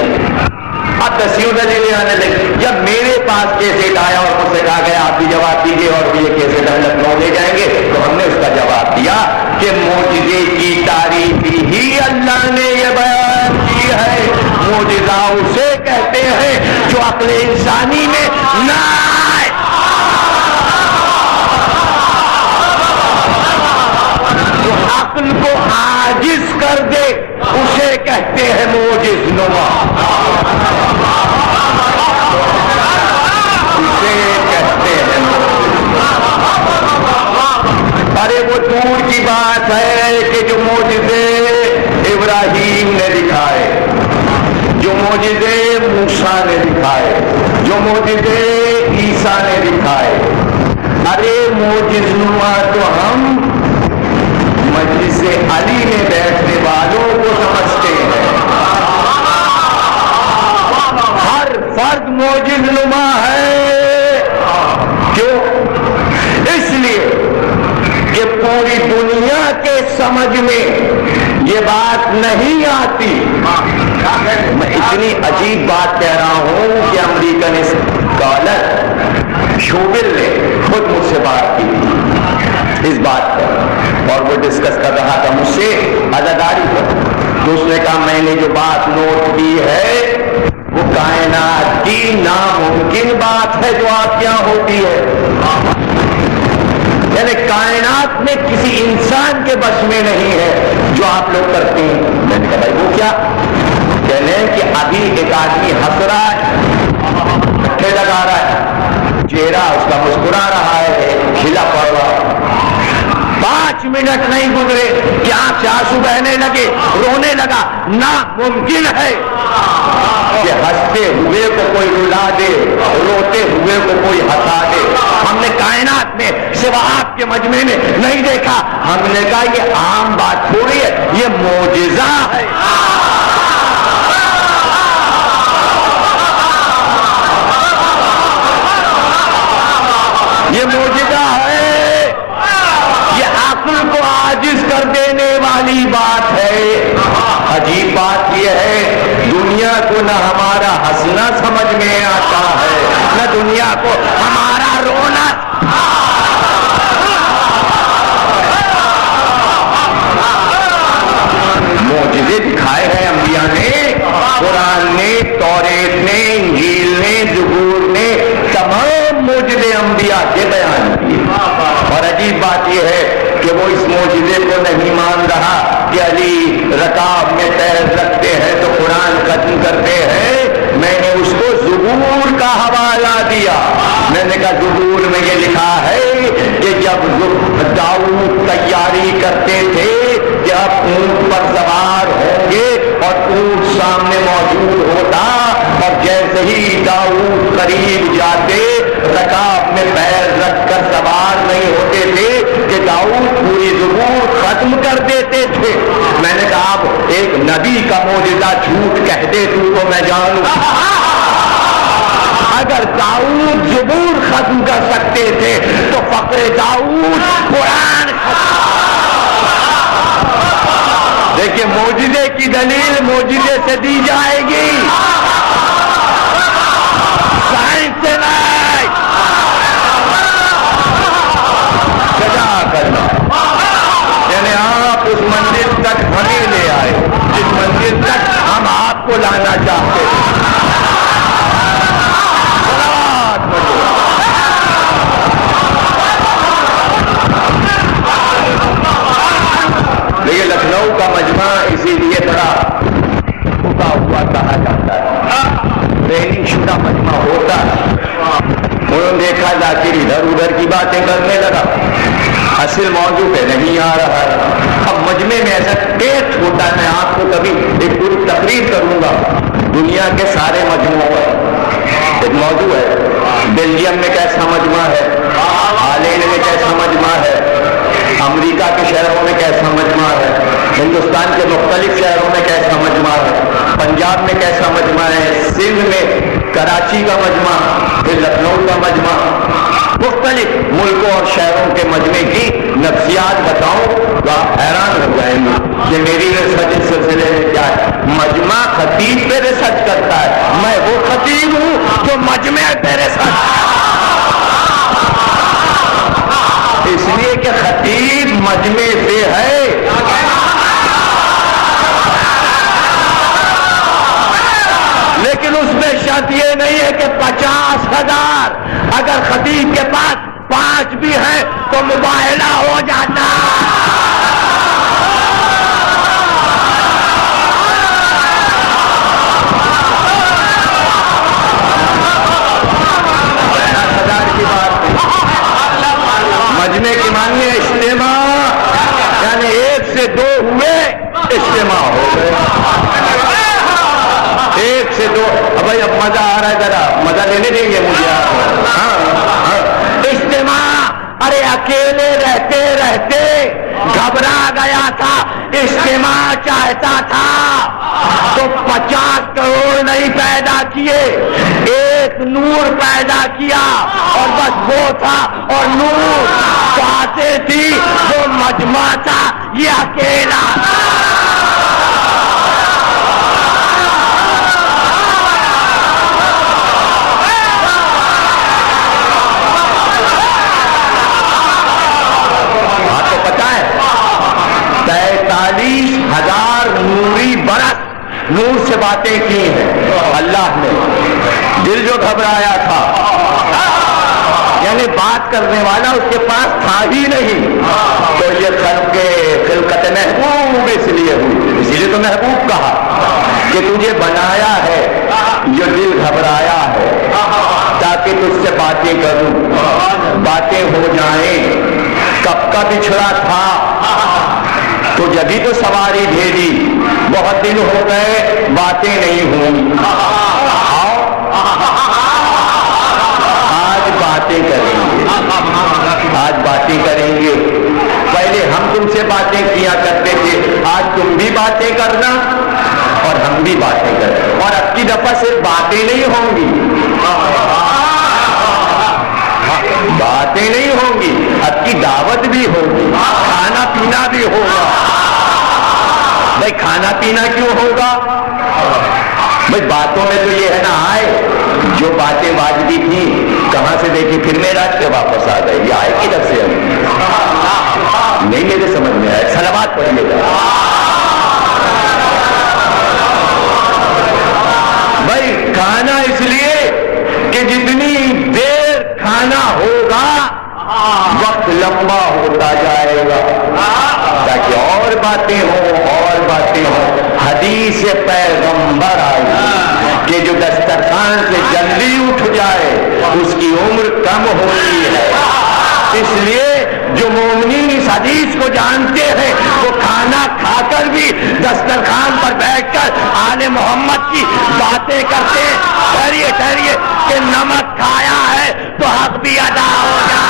اب دسیوں دلیلیں آنے لگی. جب میرے پاس کیسٹ آیا اور مجھ سے کہا گیا آپ بھی جواب دیجیے اور یہ کیسٹ ہم لکھنؤ لے جائیں گے، تو ہم نے اس کا جواب دیا کہ معجزے کی تعریف ہی اللہ نے یہ بیان کی ہے. معجزہ اسے کہتے ہیں جو عقل انسانی میں نہ آئے. جو عقل کو عاجز کر دے اسے کہتے ہیں معجز نما. ارے وہ دور کی بات ہے کہ جو معجزے ابراہیم نے دکھائے، جو معجزے موسیٰ نے دکھائے، جو معجزے عیسیٰ نے دکھائے، ارے معجز نما تو ہم مجلس علی میں بیٹھنے والوں کو سمجھتے ہیں. ہر فرد معجز نما ہے. کیوں؟ اس لیے کہ پوری دنیا کے سمجھ میں یہ بات نہیں آتی. میں اتنی عجیب بات کہہ رہا ہوں کہ امریکن اسکالر شوبل نے خود مجھ سے بات کی اس بات پر اور وہ ڈسکس کر رہا تھا مجھ سے عزاداری پر. تو اس نے کہا میں نے جو بات نوٹ کی ہے وہ کائنات کی ناممکن بات ہے جو آپ یہاں ہوتی ہے. یعنی کائنات میں کسی انسان کے بس میں نہیں ہے جو آپ لوگ کرتے ہیں. میں نے کہا بھائی وہ کیا؟ کہنے کہ ابھی ایک آدمی ہنس رہا ہے، اٹھے لگا رہا ہے، چہرہ اس کا مسکرا رہا ہے، کھلا پڑ رہا ہے. 5 منٹ نہیں گزرے کہ آنکھ سے آنسو بہنے لگے، رونے لگا. ناممکن ہے کہ ہنستے ہوئے کو کوئی رلا دے، روتے ہوئے کو کوئی ہنسا دے. ہم نے کائنات میں سوا آپ کے مجمع میں نہیں دیکھا. ہم نے کہا یہ عام بات تھوڑی ہے، یہ معجزہ ہے. میں آتا ہے، نہ دنیا کو ہمارا رونا۔ معجزے دکھائے ہیں انبیاء نے، قرآن نے، توریت نے، انجیل نے، زبور نے، تمام معجزے انبیاء کے بیان کیے۔ اور عجیب بات یہ ہے کہ وہ اس معجزے کو نہیں مان رہا کہ علی رکاب میں پیر رکھتے ہیں تو قرآن ختم کرتے ہیں۔ میں نے اس کو زبور کا حوالہ دیا، میں نے کہا زبور میں یہ لکھا ہے کہ جب داؤد تیاری کرتے تھے کہ اب اونٹ پر سوار ہوں گے اور اونٹ سامنے موجود ہوتا، اور جیسے ہی داؤد قریب جاتے رکاب میں پیر رکھ کر سوار نہیں ہوتے تھے کہ داؤد پوری زبور ختم کر دیتے تھے۔ میں نے کہا اب ایک نبی کا معجزہ جھوٹ کہہ دے تو میں جانوں، اگر داؤد زبور ختم کر سکتے تھے تو فقر داؤد قرآن ختم۔ دیکھیے معجزے کی دلیل معجزے سے دی جائے گی، سائنس سے نہیں۔ سجا کرنا یعنی آپ اس منزل تک ہمیں لے آئے جس منزل تک ہم آپ کو لانا چاہتے ہیں۔ یہ لکھنؤ کا مجمع اسی لیے بڑا ٹوٹا ہوا کہا جاتا ہے، ٹریننگ شدہ مجمع ہوتا ہے۔ انہوں نے دیکھا ذاکر ادھر ادھر کی باتیں کرنے لگا، اصل موضوع پہ نہیں آ رہا ہے۔ اب مجمع میں ایسا ٹیسٹ ہوتا ہے، میں آپ کو کبھی ایک پوری تقریر کروں گا دنیا کے سارے مجموعوں پر۔ ایک موضوع ہے بیلجیم میں کیسا مجمع ہے، ہالینڈ میں کیسا مجمع ہے، امریکہ کے شہروں میں کیسا مجمع ہے، ہندوستان کے مختلف شہروں میں کیسا مجمع ہے، پنجاب میں کیسا مجمع ہے، سندھ میں کراچی کا مجمع، پھر لکھنؤ کا مجمع، مختلف ملکوں اور شہروں کے مجمع کی نفسیات بتاؤں تو آپ حیران ہو جائیں گے کہ میری ریسرچ اس سلسلے میں کیا ہے۔ مجمع خطیب پہ ریسرچ کرتا ہے، میں وہ خطیب ہوں جو مجمع پہ ریسرچ، اس لیے کہ خطیب مجمع سے ہے۔ لیکن اس میں شرط یہ نہیں ہے کہ 50,000، اگر خطیب کے پاس 5 بھی ہیں تو مباہلہ ہو جاتا۔ مجمع کی مانیے اجتماع، یعنی 1 سے 2 ہوئے اجتماع ہو گئے، 1 سے 2۔ بھائی اب مزہ آ رہا ہے، ذرا مزہ لینے دیں گے مجھے آپ؟ ہاں اجتماع، ارے اکیلے رہتے رہتے گھبرا گیا تھا، اجتماع چاہتا تھا تو 50 کروڑ نہیں پیدا کیے، ایک نور پیدا کیا اور بس وہ تھا، اور نور چاہتے تھی جو مجمع تھا یہ اکیلا۔ آپ کو پتا ہے 43,000 نوری برس نور سے باتیں کی ہیں اللہ نے، دل جو گھبرایا تھا، یعنی بات کرنے والا اس کے پاس تھا ہی نہیں، تو یہ خلقت محبوب اس لیے ہوئی، اسی لیے تو محبوب کہا کہ تجھے بنایا ہے جو دل گھبرایا ہے تاکہ تجھ سے باتیں کروں، باتیں ہو جائیں۔ کب کا بچھڑا تھا تو جبھی تو سواری بھیجی، بہت دن ہو گئے باتیں نہیں ہوں، آؤ آج باتیں کریں گے، آج باتیں کریں گے۔ پہلے ہم تم سے باتیں کیا کرتے تھے، آج تم بھی باتیں کرنا اور ہم بھی باتیں کریں، اور اب کی دفعہ صرف باتیں نہیں ہوں گی، باتیں نہیں ہوں گی، اب کی دعوت بھی ہوگی، کھانا پینا بھی ہوگا۔ بھائی کھانا پینا کیوں ہوگا؟ بھائی باتوں میں تو یہ ہے نا، آئے پڑھیے گا. بھائی کھانا اس لیے کہ جتنی دیر کھانا ہوگا وقت لمبا ہوتا جائے گا تاکہ اور باتیں ہوں. حدیث پیغمبر آئی کہ جو دسترخوان سے جلدی اٹھ جائے اس کی عمر کم ہوتی ہے. اس لیے جو مومنین اس حدیث کو جانتے ہیں وہ کھانا کھا کر بھی دسترخوان پر بیٹھ کر آل محمد کی باتیں کرتے ہیں. ٹھہریے کہ نمک کھایا ہے تو حق بھی ادا ہو جائے.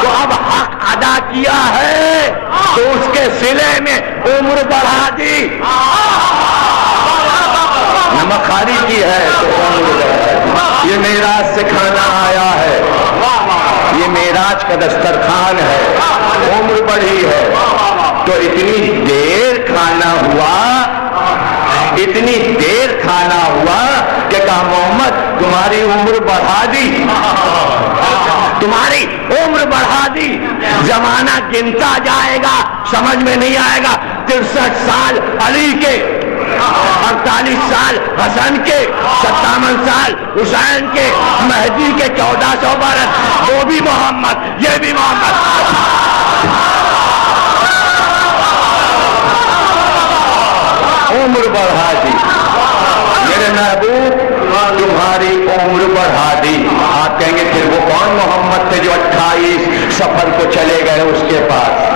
تو اب حق ادا کیا ہے تو اس کے صلے میں عمر بڑھا دی. نمک خاری کی ہے تو عمر بڑھا دی. یہ معراج سے کھانا آیا ہے, یہ معراج کا دسترخوان ہے, عمر بڑھی ہے. تو اتنی دیر کھانا ہوا کہ کہا محمد تمہاری عمر بڑھا دی, تمہاری عمر بڑھا دی. زمانہ گنتا جائے گا, سمجھ میں نہیں آئے گا. 63 سال علی کے, 48 سال حسن کے, 57 سال حسین کے, مہدی کے 1400 برس, وہ بھی محمد یہ بھی محمد. عمر بڑھا دی میرے محبوب, تمہاری عمر بڑھا دی. آپ کہیں گے پھر وہ کون محمد تھے جو 28 سفر کو چلے گئے اس کے پاس؟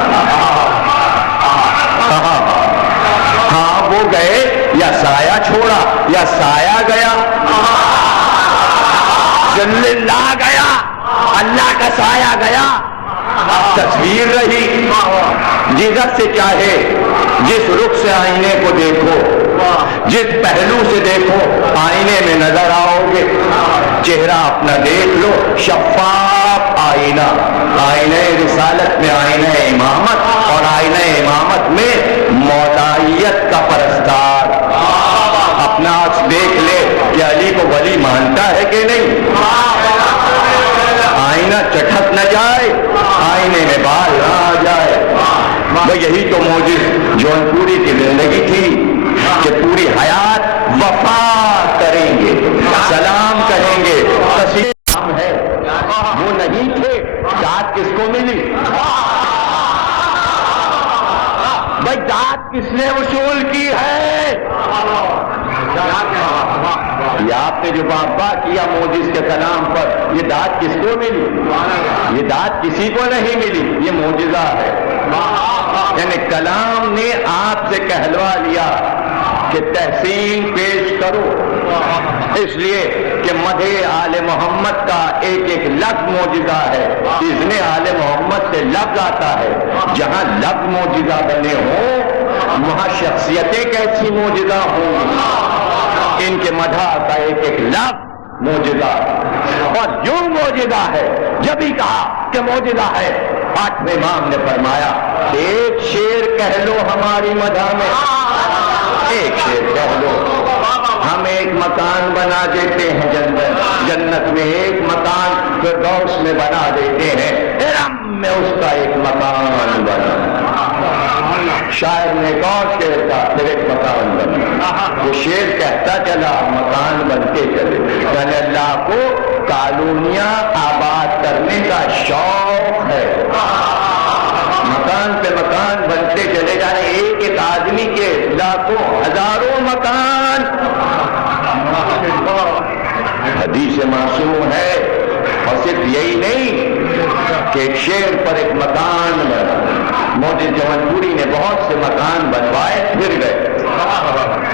ہاں وہ گئے یا سایہ چھوڑا یا سایہ گیا, ذل اللہ گیا, اللہ کا سایہ گیا. تصویر رہی. جدھر سے چاہے جس رخ سے آئینے کو دیکھو, جس پہلو سے دیکھو آئینے میں نظر آؤ گے. چہرہ اپنا دیکھ لو, شفاف آئینہ, آئینہ رسالت میں آئینہ امامت, اور آئینہ امامت میں مودائیت کا پرستار. اپنا عکس دیکھ لے کہ علی کو ولی مانتا ہے کہ نہیں. آئینہ چٹک نہ جائے, آئینے میں بال نہ آ جائے. وہ یہی تو موجز جونپوری کی زندگی تھی کہ پوری حیات وفا کریں گے, سلام کہیں گے, تسلیم ہے. وہ نہیں تھے, داد کس کو ملی بھائی؟ داد کس نے وصول کی ہے؟ یہ آپ نے جو بابا کیا موجز کے کلام پر, یہ داد کس کو ملی؟ یہ داد کسی کو نہیں ملی, یہ معجزہ ہے. یعنی کلام نے آپ سے کہلوا لیا کہ تحسین پیش کرو, اس لیے کہ مدح آل محمد کا ایک ایک لفظ معجزہ ہے. اذن آل محمد سے لفظ آتا ہے. جہاں لفظ معجزہ بنے ہوں وہاں شخصیتیں کیسی معجزہ ہوں. ان کے مدح کا ایک ایک لفظ معجزہ, اور یوں معجزہ ہے. جب ہی کہا کہ معجزہ ہے, 8ویں امام نے فرمایا ایک شعر کہہ لو ہماری مدح میں, ایک شعر کہہ لو. ہم ایک مکان بنا دیتے ہیں جنت میں, ایک مکان فردوس میں بنا دیتے ہیں, ارم میں اس کا ایک مکان بنا. شاعر نے ایک اور شعر کا پھر ایک مکان بنا. وہ شعر کہتا چلا, مکان بنتے چلے. یعنی اللہ کو کالونیاں آباد کرنے کا شوق ہے. مکان پہ مکان بنتے چلے جا رہے, ایک ایک آدمی کے لاکھوں ہزاروں مکان. حدیث معصوم ہے. اور صرف یہی نہیں کہ ایک شعر پر ایک مکان بنا. موجز جونپوری نے بہت سے مکان بنوائے, پھر گئے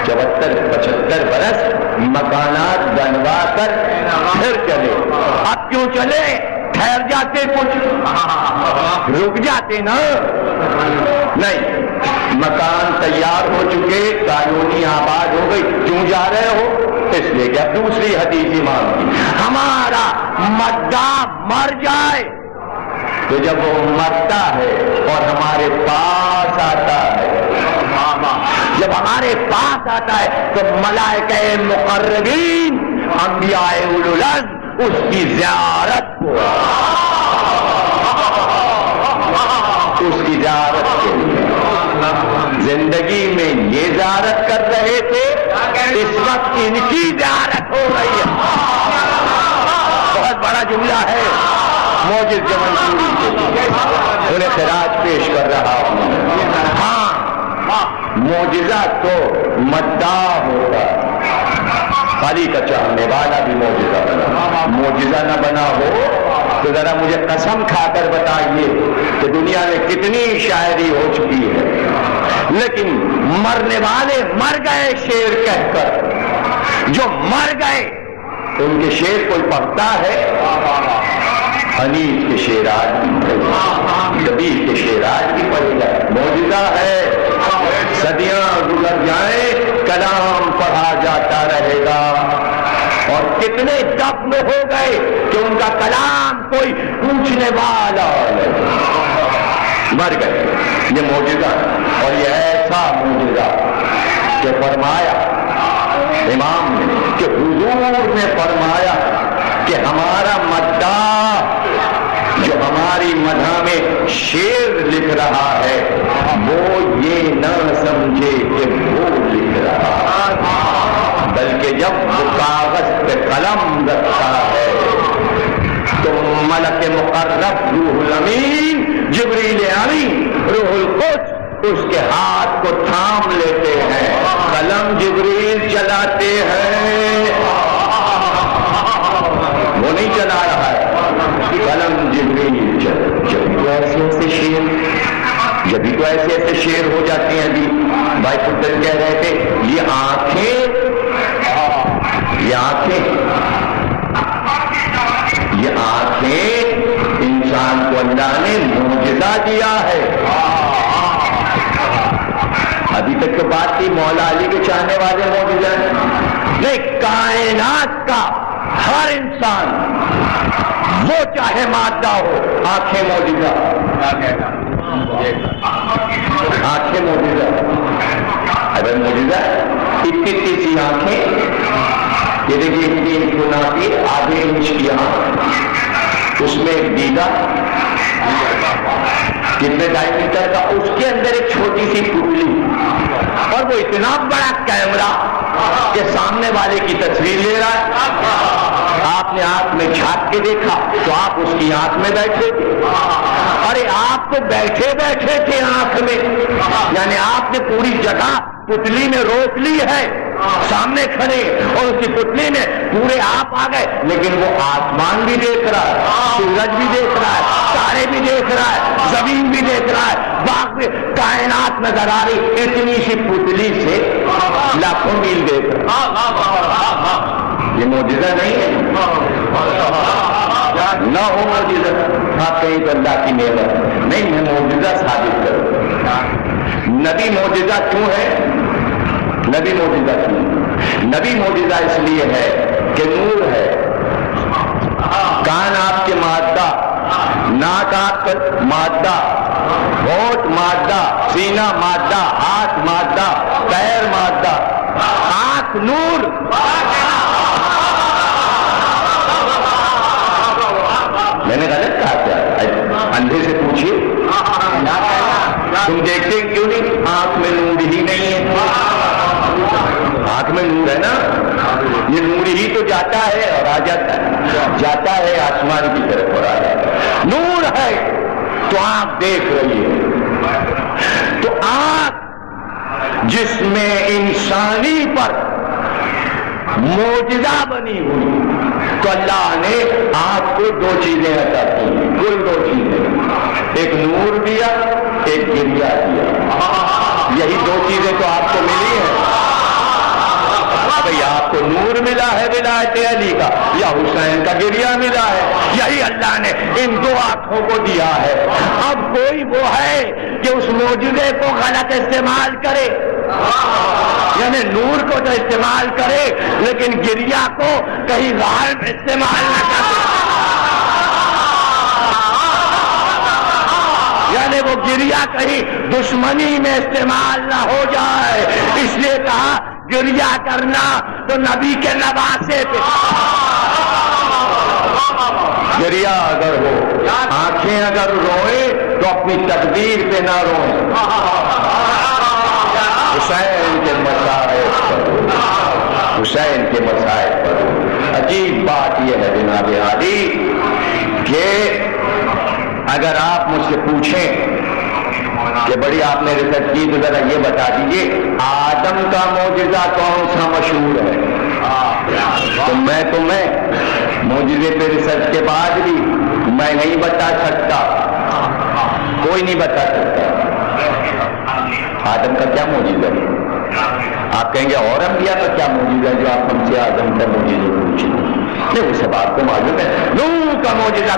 74-75 برس مکانات بنوا کر پھر چلے. اب کیوں چلے؟ ٹھہر جاتے, کچھ رک جاتے نا. نہیں, مکان تیار ہو چکے, کالونی آباد ہو گئی, کیوں جا رہے ہو؟ اس لیے کہ اب دوسری حدیث امام کی, ہمارا مداح مر جائے تو جب وہ مرتا ہے اور ہمارے پاس آتا ہے, جب ہمارے پاس آتا ہے تو ملائکہ مقربین, انبیاء اولو العزم, اس کی زیارت کو، اس کی زیارت کے لیے زندگی میں یہ زیارت کر رہے تھے، اس وقت ان کی زیارت ہو رہی ہے۔ بہت بڑا جملہ ہے، موجز جو منصوری کے لیے انہیں خراج پیش کر رہا ہوں۔ ہاں، معجزہ تو مداح ہوگا، خالی کا چاہنے والا بھی معجزہ بنا، معجزہ نہ بنا ہو تو ذرا مجھے قسم کھا کر بتائیے کہ دنیا میں کتنی شاعری ہو چکی ہے، لیکن مرنے والے مر گئے شعر کہہ کر، جو مر گئے ان کے شعر کوئی پڑھتا ہے؟ حنیف کے شعر آج بھی پڑھے گا، کبیر کے شعر آج بھی پڑھے گا۔ معجزہ ہے، صدیاں گزر جائیں کلام پڑھا جاتا رہے گا، اور کتنے دفن ہو گئے کہ ان کا کلام کوئی پوچھنے والا نہیں، مر گئے۔ یہ معجزہ، اور یہ ایسا معجزہ کہ فرمایا امام نے کہ حضور نے فرمایا کہ ہمارا مداح جو ہماری مدح میں شعر لکھ رہا ہے وہ یہ نہ سمجھے کہ وہ لکھ رہا ہے، بلکہ جب وہ کاغذ پہ قلم رکھتا ہے تو ملک مقرب روح الامین جبریل امین روح القدس اس کے ہاتھ کو تھام لیتے ہیں، قلم جبریل چلاتے ہیں، وہ نہیں چلا رہا ہے، قلم جبریل جبھی تو ایسے ایسے شعر ہو جاتے ہیں۔ ابھی بھائی پتن کہہ رہے تھے یہ آنکھیں انسان کو اللہ نے معجزہ دیا ہے۔ ابھی تک تو بات کی مولا علی کے چاہنے والے معجزہ نہیں، کائنات کا ہر انسان وہ چاہے مادہ ہو، آنکھیں معجزہ، آنکھیں معجزہ، اگر معجزہ اتنی سی آنکھیں، یہ دیکھیے اتنی آتی آدھے انچ کی آنکھ، اس میں ایک دیدہ کتنے ڈھائی میٹر کا، اس کے اندر ایک چھوٹی سی پتلی، اور وہ اتنا بڑا کیمرہ کہ سامنے والے کی تصویر لے رہا ہے۔ آپ نے آنکھ میں جھانک کے دیکھا تو آپ اس کی آنکھ میں بیٹھے تھے، ارے آپ تو بیٹھے تھے آنکھ میں، یعنی آپ نے پوری جگہ پتلی میں روک لی ہے، سامنے کھڑے اور اس کی پتلی میں پورے آپ آ گئے، لیکن وہ آسمان بھی دیکھ رہا ہے، سورج بھی دیکھ رہا ہے، تارے بھی دیکھ رہا ہے، زمین بھی دیکھ رہا ہے، باغ میں کائنات نظر آ رہی، اتنی سی پتلی سے لاکھوں میل دیکھ رہا۔ یہ معجزہ نہیں ہے؟ نہ ہو معجزہ، آپ کہیں تو اللہ کی نعمت نہیں، میں معجزہ ثابت کروں۔ نبی معجزہ کیوں ہے؟ نبی معجزہ اس لیے ہے کہ نور ہے، کان آپ کے مادہ، ناک آپ کا مادہ، ہونٹ مادہ، سینہ مادہ، ہاتھ مادہ، پیر مادہ، آنکھ نور۔ میں نے غلط کہا کیا؟ اندھے سے پوچھیے، تم دیکھتے کیوں نہیں؟ آنکھ میں نور ہی نہیں ہے، آنکھ میں نور ہے نا، یہ نور ہی تو جاتا ہے اور آ جاتا ہے، جاتا ہے آسمان کی طرف اور آ جاتا ہے، نور ہے تو آنکھ دیکھ رہی ہے۔ تو آنکھ جس میں انسانی پر معجزہ بنی ہوئی، تو اللہ نے آپ کو دو چیزیں عطا کی، کل دو چیزیں، ایک نور دیا، ایک گریہ دیا، یہی دو چیزیں تو آپ کو ملی ہیں۔ بھئی آپ کو نور ملا ہے ولایت علی کا، یا حسین کا گریہ ملا ہے، یہی اللہ نے ان دو آنکھوں کو دیا ہے۔ اب کوئی وہ ہے کہ اس معجزے کو غلط استعمال کرے، یعنی نور کو تو استعمال کرے لیکن گریہ کو کہیں غالب استعمال نہ کرے، یعنی وہ گریہ کہیں دشمنی میں استعمال نہ ہو جائے، اس لیے کہا گریہ کرنا تو نبی کے نواسے تھے، دریا اگر ہو، آنکھیں اگر روئے تو اپنی تقدیر پہ نہ روئیں، حسین کے مسائل پر، حسین کے مسائل پر۔ عجیب بات یہ ہے جناب عالی کہ اگر آپ مجھ سے پوچھیں کہ بڑی آپ نے ریسرچ کی تو ذرا یہ بتا دیجئے آدم کا معجزہ کون سا مشہور ہے، تو میں معجزے پہ ریسرچ کے بعد بھی میں نہیں بتا سکتا، کوئی نہیں بتا سکتا آدم کا کیا معجزہ ہے۔ آپ کہیں گے اور انبیاء کا کیا معجزہ ہے جو آپ ہم سے آدم کا معجزہ پوچھیں؟ نہیں، وہ سب آپ کو معلوم ہے۔ نوح کا معجزہ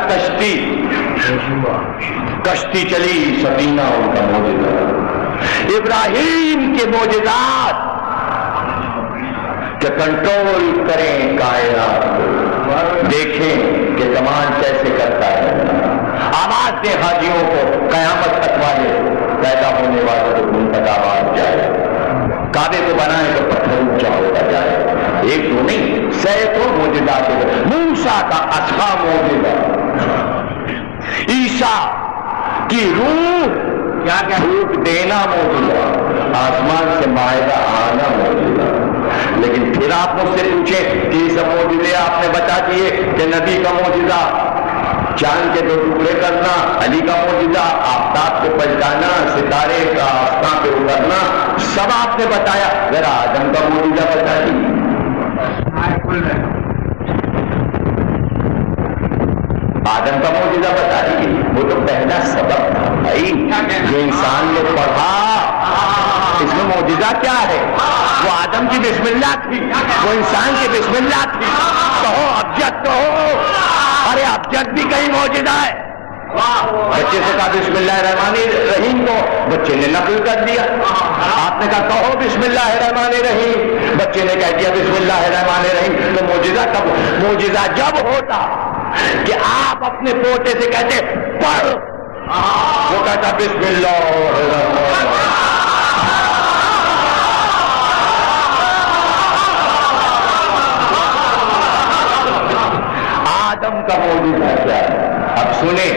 کشتی چلی، سفینہ ان کا معجزہ۔ ابراہیم کے معجزات کہ کنٹرول کریں کائنات کو، دیکھیں کہ کمان کیسے کرتا ہے، آواز دیں حاجیوں کو، قیامت تک والے پیدا ہونے والے کو ان تک آواز جائے، کعبے کو بنائیں تو پتھر اونچا ہوتا جائے، ایک تو نہیں سینکڑوں معجزات ہیں۔ موسیٰ کا اصحا معجزہ، عیسیٰ کی روح پھوٹ دینا معجزہ، آسمان سے مائدہ آنا معجزہ۔ لیکن پھر آپ مجھ سے پوچھیں کہ یہ سب معجزے آپ نے بتا دیے کہ نبی کا معجزہ چاند کے 2 ٹکڑے کرنا، علی کا معجزہ آفتاب کو پلٹانا، ستارے کا آسمان پہ اترنا، سب آپ نے بتایا، ذرا آدم کا معجزہ بتا دیجیے۔ آدم کا معجزہ بتا دیجیے، وہ تو پہلا سبق تھا بھائی جو انسان نے پڑھا، اس میں معجزہ کیا ہے؟ وہ آدم کی بسم اللہ تھی، وہ انسان کی بسم اللہ تھی، کہو ابجد کہو، ارے ابجد بھی کہیں معجزہ ہے۔ بچے سے کہا بسم اللہ الرحمن الرحیم کو، بچے نے نقل کر دیا۔ آپ نے کہا کہو بسم اللہ الرحمن الرحیم، بچے نے کہہ دیا بسم اللہ الرحمن الرحیم۔ تو معجزہ کب؟ معجزہ جب ہوتا کہ آپ اپنے پوتے سے کہتے پڑھ، وہ کہتا بسم اللہ الرحمن الرحیم۔ آدم کا معجزہ کیا ہے؟ اب سنیں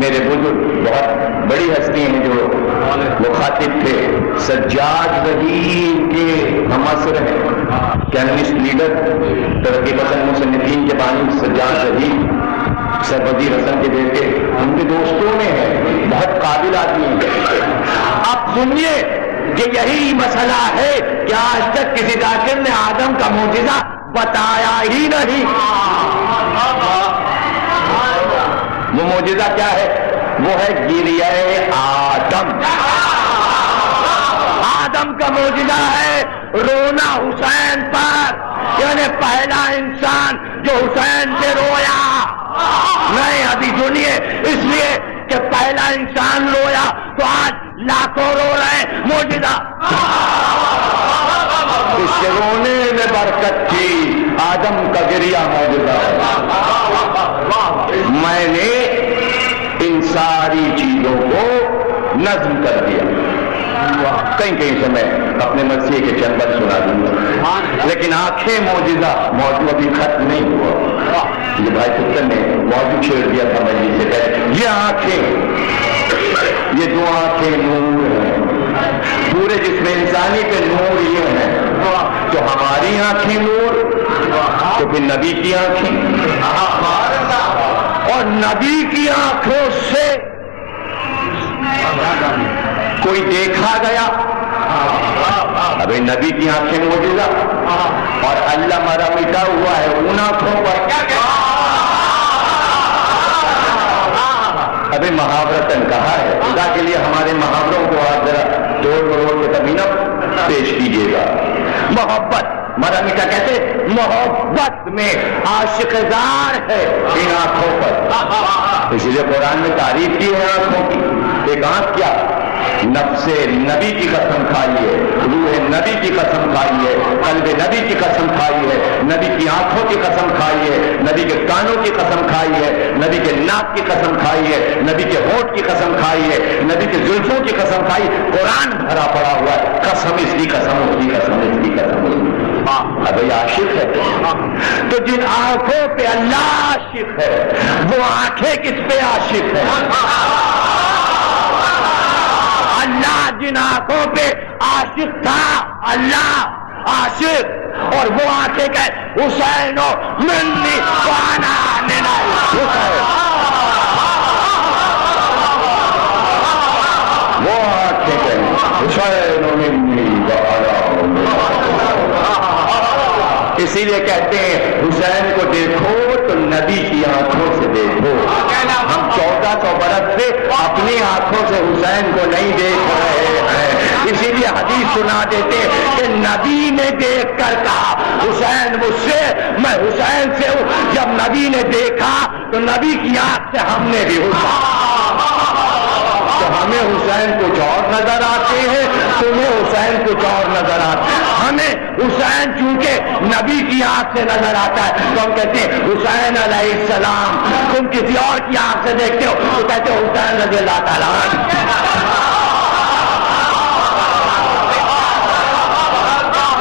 میرے بزرگ، بہت بڑی ہستی ہیں جو مخاطب تھے، سجاد رحیم کے ہم عصر ہیں، کمیونسٹ لیڈر، ترقی پسند مصنفین کے بانی سجاد رحیم، سر وزیر حسن کے بیٹے، ان کے دوستوں میں ہے، بہت قابل آدمی ہیں۔ اب سنیے کہ یہی مسئلہ ہے کہ آج تک کسی ذاکر نے آدم کا معجزہ بتایا ہی نہیں۔ وہ معجزہ کیا ہے؟ وہ ہے گریہ آدم۔ آدم کا معجزہ ہے رونا حسین پر، یعنی پہلا انسان جو حسین سے رویا۔ نہیں ابھی سنیے، اس لیے کہ پہلا انسان رویا تو آج لاکھوں رو رہے ہیں، معجزہ۔ اس کے رونے میں برکت تھی، آدم کا گریہ معجزہ ہے۔ میں نے ان ساری چیزوں کو نظم کر دیا، کہیں سے میں اپنے مرثیے کے چند بند سنا دوں گا، لیکن آنکھیں معجزہ موضوع ابھی ختم نہیں ہوا۔ یہ بھائی پتر نے موضوع چھیڑ دیا تھا مجلس سے، کہ یہ آنکھیں، یہ 2 آنکھیں نور ہیں، پورے جسم انسانی پہ نور یہ ہے، تو ہماری آنکھیں نور، تو پھر نبی کی آنکھیں، اور نبی کی آنکھوں سے کوئی دیکھا گیا؟ ابھی نبی کی آنکھیں معجزہ، اور اللہ مرا مٹا ہوا ہے ان آنکھوں پر۔ ابھی محاورتن کہا ہے، خدا کے لیے ہمارے محاوروں کو آپ ذرا توڑ مروڑ کے کبھی نہ پیش کیجیے گا۔ محبت مرا میٹھا کہتے، محبت میں عاشق زار ہے ان آنکھوں پر، اسی لیے قرآن میں تعریف کی ہے آنکھوں کی۔ ایک آنکھ کیا؟ نفس نبی کی قسم کھائی ہے، روح نبی کی قسم کھائی ہے، قلب نبی کی قسم کھائی ہے، نبی کی آنکھوں کی قسم کھائی ہے، نبی کے کانوں کی قسم کھائی ہے، نبی کے ناک کی قسم کھائی ہے، نبی کے ہونٹ کی قسم کھائی ہے، نبی کے زلفوں کی قسم کھائی۔ قرآن بھرا پڑا ہوا ہے، قسم اس کی قسم اس کی قسم اس کی قسم اس کی۔ ابھی عاشق ہے تو جن آنکھوں پہ اللہ عاشق ہے وہ آنکھیں کس پہ عاشق ہے؟ اللہ جن آنکھوں پہ عاشق تھا اللہ عاشق، اور وہ آنکھیں کہ حسین منی وانا من الحسین، وہ آنکھیں کہ حسین منی وانا من الحسین۔ اسی لیے کہتے ہیں حسین کو دیکھو تو نبی کی آنکھوں سے دیکھو۔ ہم 1400 برس سے اپنی آنکھوں سے حسین کو نہیں دیکھ رہے ہیں، اسی لیے حدیث سنا دیتے کہ نبی نے دیکھ کر کہا حسین مجھ سے، میں حسین سے ہوں۔ جب نبی نے دیکھا تو نبی کی آنکھ سے ہم نے بھی حسین، تو ہمیں حسین کچھ اور نظر آتے ہیں، تمہیں حسین کچھ اور نظر آتے ہیں۔ ہمیں حسین چونکہ نبی کی آنکھ سے نظر آتا ہے تو ہم کہتے ہیں حسین علیہ السلام، تم کسی اور کی آنکھ سے دیکھتے ہو تو کہتے ہو حسین رضی اللہ تعالیٰ عنہ۔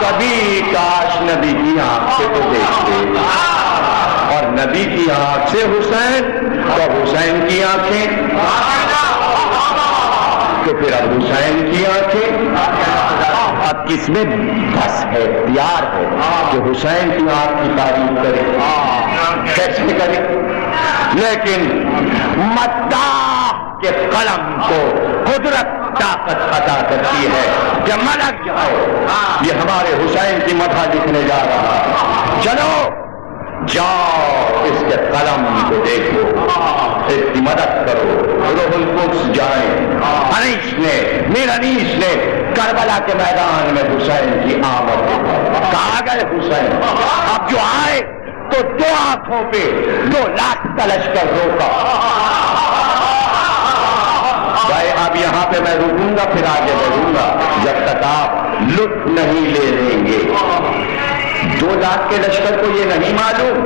کبھی کاش نبی کی آنکھ سے تو دیکھتے، اور نبی کی آنکھ سے حسین تو حسین کی آنکھیں، تو پھر اب حسین کی آنکھیں اب کس میں بس ہے، اختیار ہے کہ حسین کی آنکھ کی تعریف کرے، کیسے کرے؟ لیکن مداح کے قلم کو قدرت طاقت عطا کرتی ہے کہ ملک جاؤ یہ ہمارے حسین کی مدح لکھنے جا رہا ہے، چلو جاؤ اس کے قلم کو دیکھو، اس کی مدد کرو۔ روح القدس جائیں، انیس نے میر انیس نے کربلا کے میدان میں حسین کی آمد کہا گئے حسین، اب جو آئے تو 2 آنکھوں پہ 2 لاکھ کا لشکر روکا۔ بھائی اب یہاں پہ میں رکوں گا پھر آگے بڑھوں گا جب تک آپ لطف نہیں لے لیں گے۔ 2 لاکھ کے لشکر کو یہ نہیں معلوم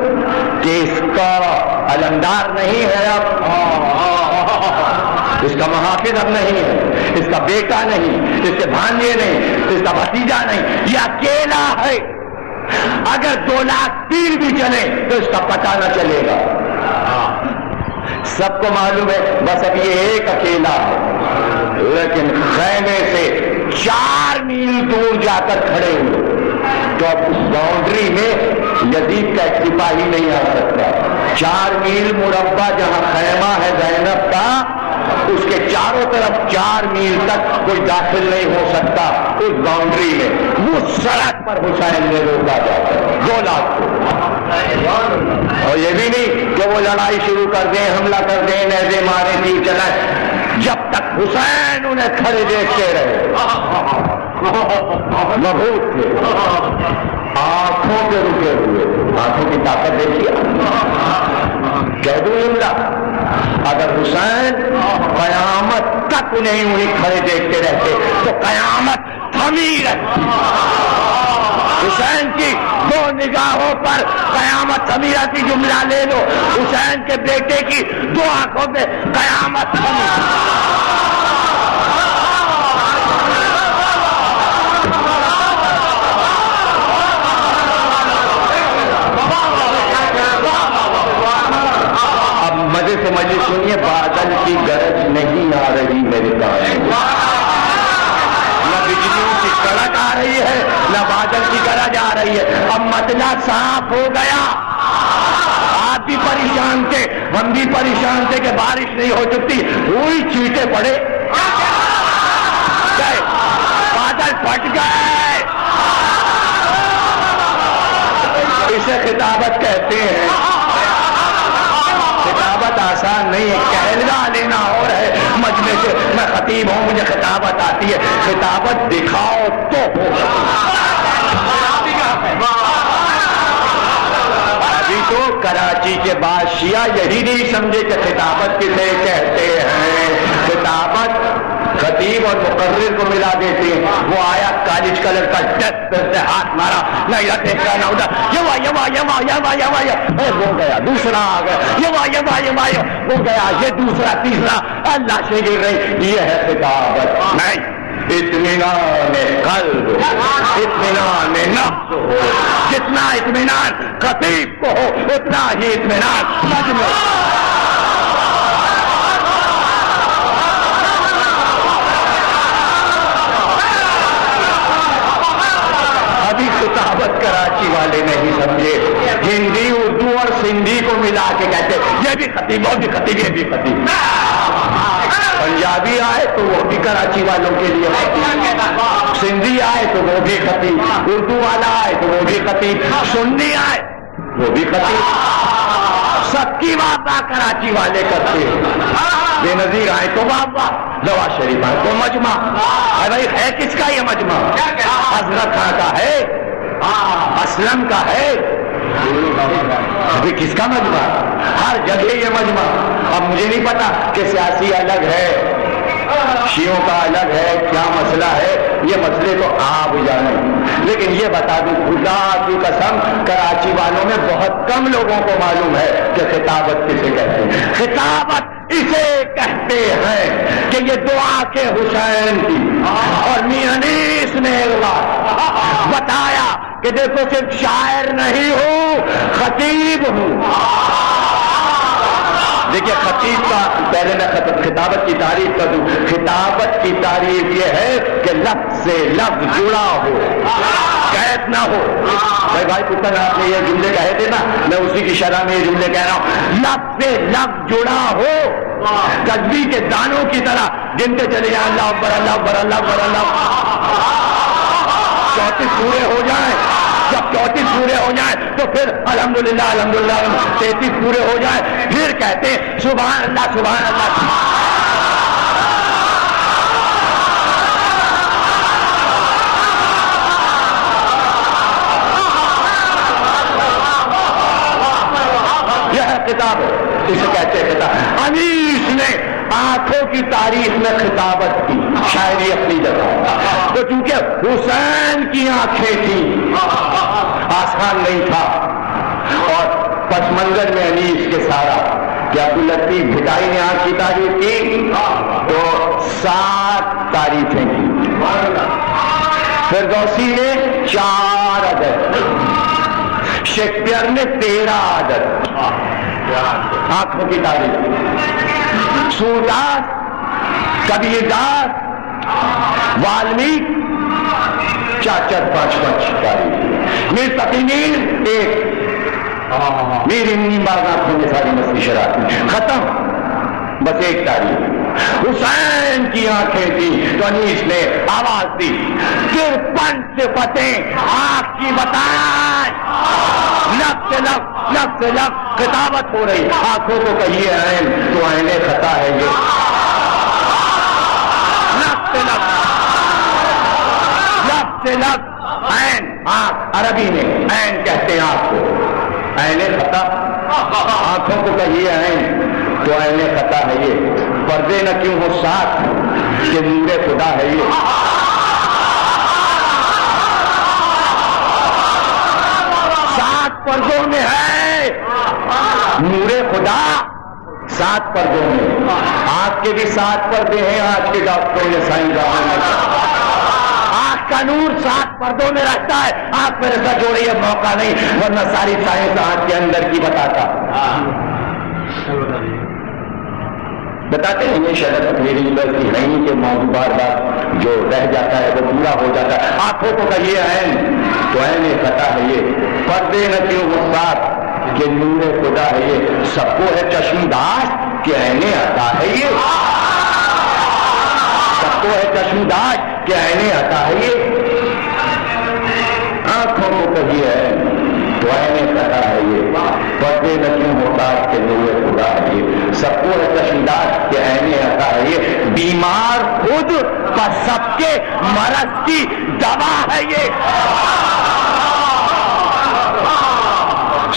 کہ اس کا علمدار نہیں ہے، اب اس کا محافظ اب نہیں ہے، اس کا بیٹا نہیں، اس کے بھانجے نہیں، اس کا بھتیجا نہیں، یہ اکیلا ہے۔ اگر 2 لاکھ تیر بھی چلے تو اس کا پتہ نہ چلے گا، سب کو معلوم ہے بس اب یہ ایک اکیلا ہے۔ لیکن خیمے سے 4 میل دور جا کر کھڑے ہوئے تو اب اس باؤنڈری میں یزید کا ایک سپاہی نہیں آ سکتا۔ 4 میل مربع جہاں خیمہ ہے زینب کا، اس کے چاروں طرف 4 میل تک کوئی داخل نہیں ہو سکتا اس باؤنڈری میں۔ وہ سڑک پر حسین نے روکا جاتا ہے 2 لاکھ کو، اور یہ بھی نہیں کہ وہ لڑائی شروع کر دیں، حملہ کر دیں، نیزے مارے، تیر چلائیں، جب تک حسین انہیں کھڑے دیکھتے رہے مبہوت تھے، آنکھوں پہ رکے ہوئے، آنکھوں کی طاقت دیکھیے۔ کہہ دوں جملہ، اگر حسین قیامت تک انہیں کھڑے دیکھتے رہتے تو قیامت تھمی رہتی۔ حسین کی 2 نگاہوں پر قیامت تھمی رہتی۔ جملہ لے لو، حسین کے بیٹے کی 2 آنکھوں پہ قیامت تھمی۔ مزے سے مزے سنیے، بادل کی گرج نہیں آ رہی میرے کان میں، نہ بجلیوں کی کڑک آ رہی ہے نہ بادل کی گرج آ رہی ہے۔ اب مسئلہ صاف ہو گیا، آپ بھی پریشان تھے، ہم بھی پریشان تھے کہ بارش نہیں ہو سکتی، وہی چیٹے پڑے، بادل پھٹ گئے۔ اسے خطابت کہتے ہیں۔ خطابت آسان نہیں ہے، کہلوا لینا اور ہے، مجمع سے میں خطیب ہوں مجھے خطابت آتی ہے، خطابت دکھاؤ تو ہو۔ ابھی تو کراچی کے بادشاہ یہی نہیں سمجھے کہ خطابت کسے کہتے ہیں۔ خطابت خطیب اور مقرر کو ملا دیتے ہیں۔ وہ آیا کالج کا لڑکا ڈسٹ سے ہاتھ مارا، نہ ادھر دیکھا نہ ادھر، یوا یوا یوا یوا یوا وہ گیا، دوسرا آ گیا، یوا یوا یوا وہ گیا، یہ دوسرا تیسرا، اللہ سے گر رہی۔ یہ ہے خطابت نہیں، اطمینان قلب ہو، اطمینان نفس ہو. جتنا اطمینان خطیب کو ہو اتنا ہی اطمینان مجمع. ابھی خطابت کراچی والے نہیں سمجھے، ہندی اردو اور سندھی کو ملا کے کہتے یہ بھی خطیب وہ بھی خطیب یہ بھی خطیب. پنجابی آئے تو وہ بھی کراچی والوں کے لیے خطیب، سندھی آئے تو وہ بھی خطیب، اردو والا آئے تو وہ بھی خطیب، سنی آئے وہ بھی خطیب. سب کی واہ کراچی والے کرتے ہیں. بے نظیر آئے تو واہ، نواز شریف آئے تو مجمع. بھائی ہے کس کا یہ مجمع؟ حضرت خان کا ہے، اسلم کا ہے، ابھی کس کا مجمع؟ ہر جگہ یہ مجمع. اب مجھے نہیں پتا کہ سیاسی الگ ہے، شیعوں کا الگ ہے، کیا مسئلہ ہے، یہ مسئلے تو آپ جانے. لیکن یہ بتا دوں خدا کی قسم کراچی والوں میں بہت کم لوگوں کو معلوم ہے کہ خطابت کسے کہتے ہیں. خطابت اسے کہتے ہیں کہ یہ دعا کے حسین کی. اور میاں انیس نے ایک بار بتایا کہ دیکھو صرف شاعر نہیں ہوں، خطیب ہوں. دیکھیے خطیب کا پہلے میں خطابت کی تعریف کر دوں. خطابت کی تعریف یہ ہے کہ لفظ سے لفظ جڑا ہو، قید نہ ہو. بھائی پتن آپ نے یہ جملے کہے تھے نا، میں اسی کی شرح میں یہ جملے کہہ رہا ہوں. لفظ سے لفظ جڑا ہو، کجبی کے دانوں کی طرح گنتے چلے جائیں اللہ اکبر اللہ اکبر اللہ اکبر اللہ. 34 پورے ہو جائیں، جب 34 پورے ہو جائیں تو پھر الحمدللہ الحمدللہ. 33 پورے ہو جائیں پھر کہتے سبحان اللہ سبحان اللہ. یہ ہے خطاب، اسے کہتے ہیں خطاب. انیس نے آنکھوں کی تاریخ میں خطابت کی، شاعری اپنی جگہ. تو چونکہ حسین کی آنکھیں تھیں آسان نہیں تھا. اور پس منظر میں انیس کے سارا کہ عبداللطیف بھٹائی نے آنکھ کی تعریف کی تو 7 تعریفیں کی. فردوسی نے 4 عدد، شیکسپیئر نے 13 عدد آنکھوں کی تعریف. سورداس، کبیر داس، والمیک 4-5 تعریف. میر تقی میر 1، میری نیم باز آنکھوں میں ساری مستی شرارت ختم، بس 1 تعریف. حسین کی آنکھیں تھی تو انیس نے آواز دی 53 صفتیں آنکھ کی بتائیں. لفظ سے لفظ لفظ سے لفظ خطابت ہو رہی. آنکھوں کو کہیے عین تو عین خطا ہے یہ. لفظ سے لفظ لفظ سے لفظ عین. آنکھ عربی میں عین کہتے ہیں آنکھ کو، عین خطا. آنکھوں کو کہیے عین تو عین خطا ہے یہ. پردے نہ کیوں ہو ساتھ کہ نور خدا ہے یہ. 7 پردوں میں ہے نور خدا، 7 پردوں میں. آنکھ کے بھی 7 پردے ہیں آج کے ڈاکٹروں نے، سائنسدانوں نے. آنکھ کا نور 7 پردوں میں رہتا ہے. آنکھ میں رسا جوڑی ہے موقع نہیں، ورنہ ساری سائنس آنکھ کے اندر کی بتاتا. بتاتے ہیں یہ شرط میری یونیورسٹی نہیں کہ موضوع بار بار جو رہ جاتا ہے وہ پورا ہو جاتا ہے. آنکھوں کو کہیے عین تو عین خطا ہے یہ. پردے نہ کیوں وسعت کہ نور خدا ہے یہ. سب کو ہے چشم داشت کہ عین عطا ہے یہ. سب کو ہے چشم داشت کہ عین عطا ہے یہ. آنکھوں کو کہیے تو عین خطا ہے یہ. پردے نہ کیوں ہوتا کہ نور خدا ہے یہ. سب کو ہے چشمدار کہ عین عطا ہے یہ. بیمار خود پر سب کے مرض کی دوا ہے یہ.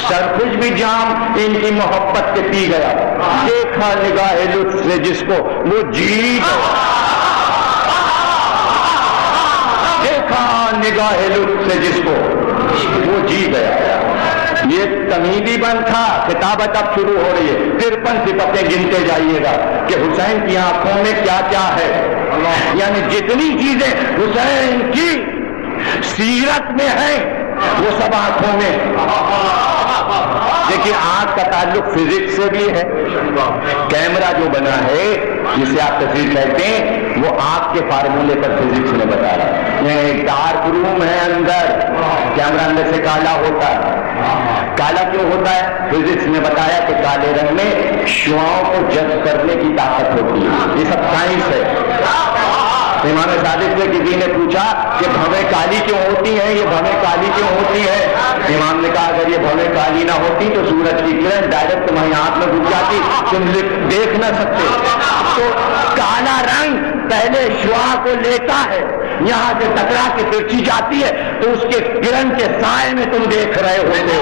سرخوش بھی جام ان کی محبت کے پی گیا. دیکھا نگاہ لطف سے جس کو وہ جی گیا. دیکھا نگاہ لطف سے جس کو وہ جی گیا. یہ تمیدی بند تھا. خطابت اب شروع ہو رہی ہے. 53 صفتیں گنتے جائیے گا کہ حسین کی آنکھوں میں کیا کیا ہے. یعنی جتنی چیزیں حسین کی سیرت میں ہیں وہ سب آنکھوں میں. دیکھیے آنکھ کا تعلق فزکس سے بھی ہے. کیمرہ جو بنا ہے جسے آپ تصویر کہتے ہیں وہ آنکھ کے فارمولے پر فزکس نے بتایا. ایک ڈارک روم ہے اندر, کیمرہ اندر سے کالا ہوتا ہے. کالا کیوں ہوتا ہے؟ فزکس نے بتایا کہ کالے رنگ میں شعاؤں کو جذب کرنے کی طاقت ہوتی ہے. یہ سب سائنس ہے. امام صادق سے کسی نے پوچھا کہ بھویں کالی کیوں ہوتی ہیں, یہ بھویں کالی کیوں ہوتی ہے؟ امام نے کہا اگر یہ بھویں کالی نہ ہوتی تو سورج کی کرن ڈائریکٹ تمہاری آنکھ میں گھس جاتی, تم دیکھ نہ سکتے. تو کالا رنگ پہلے شعاع کو لیتا ہے, یہاں سے ٹکرا کے ترچھی جاتی ہے تو اس کے کرن کے سائے میں تم دیکھ رہے ہوتے ہو.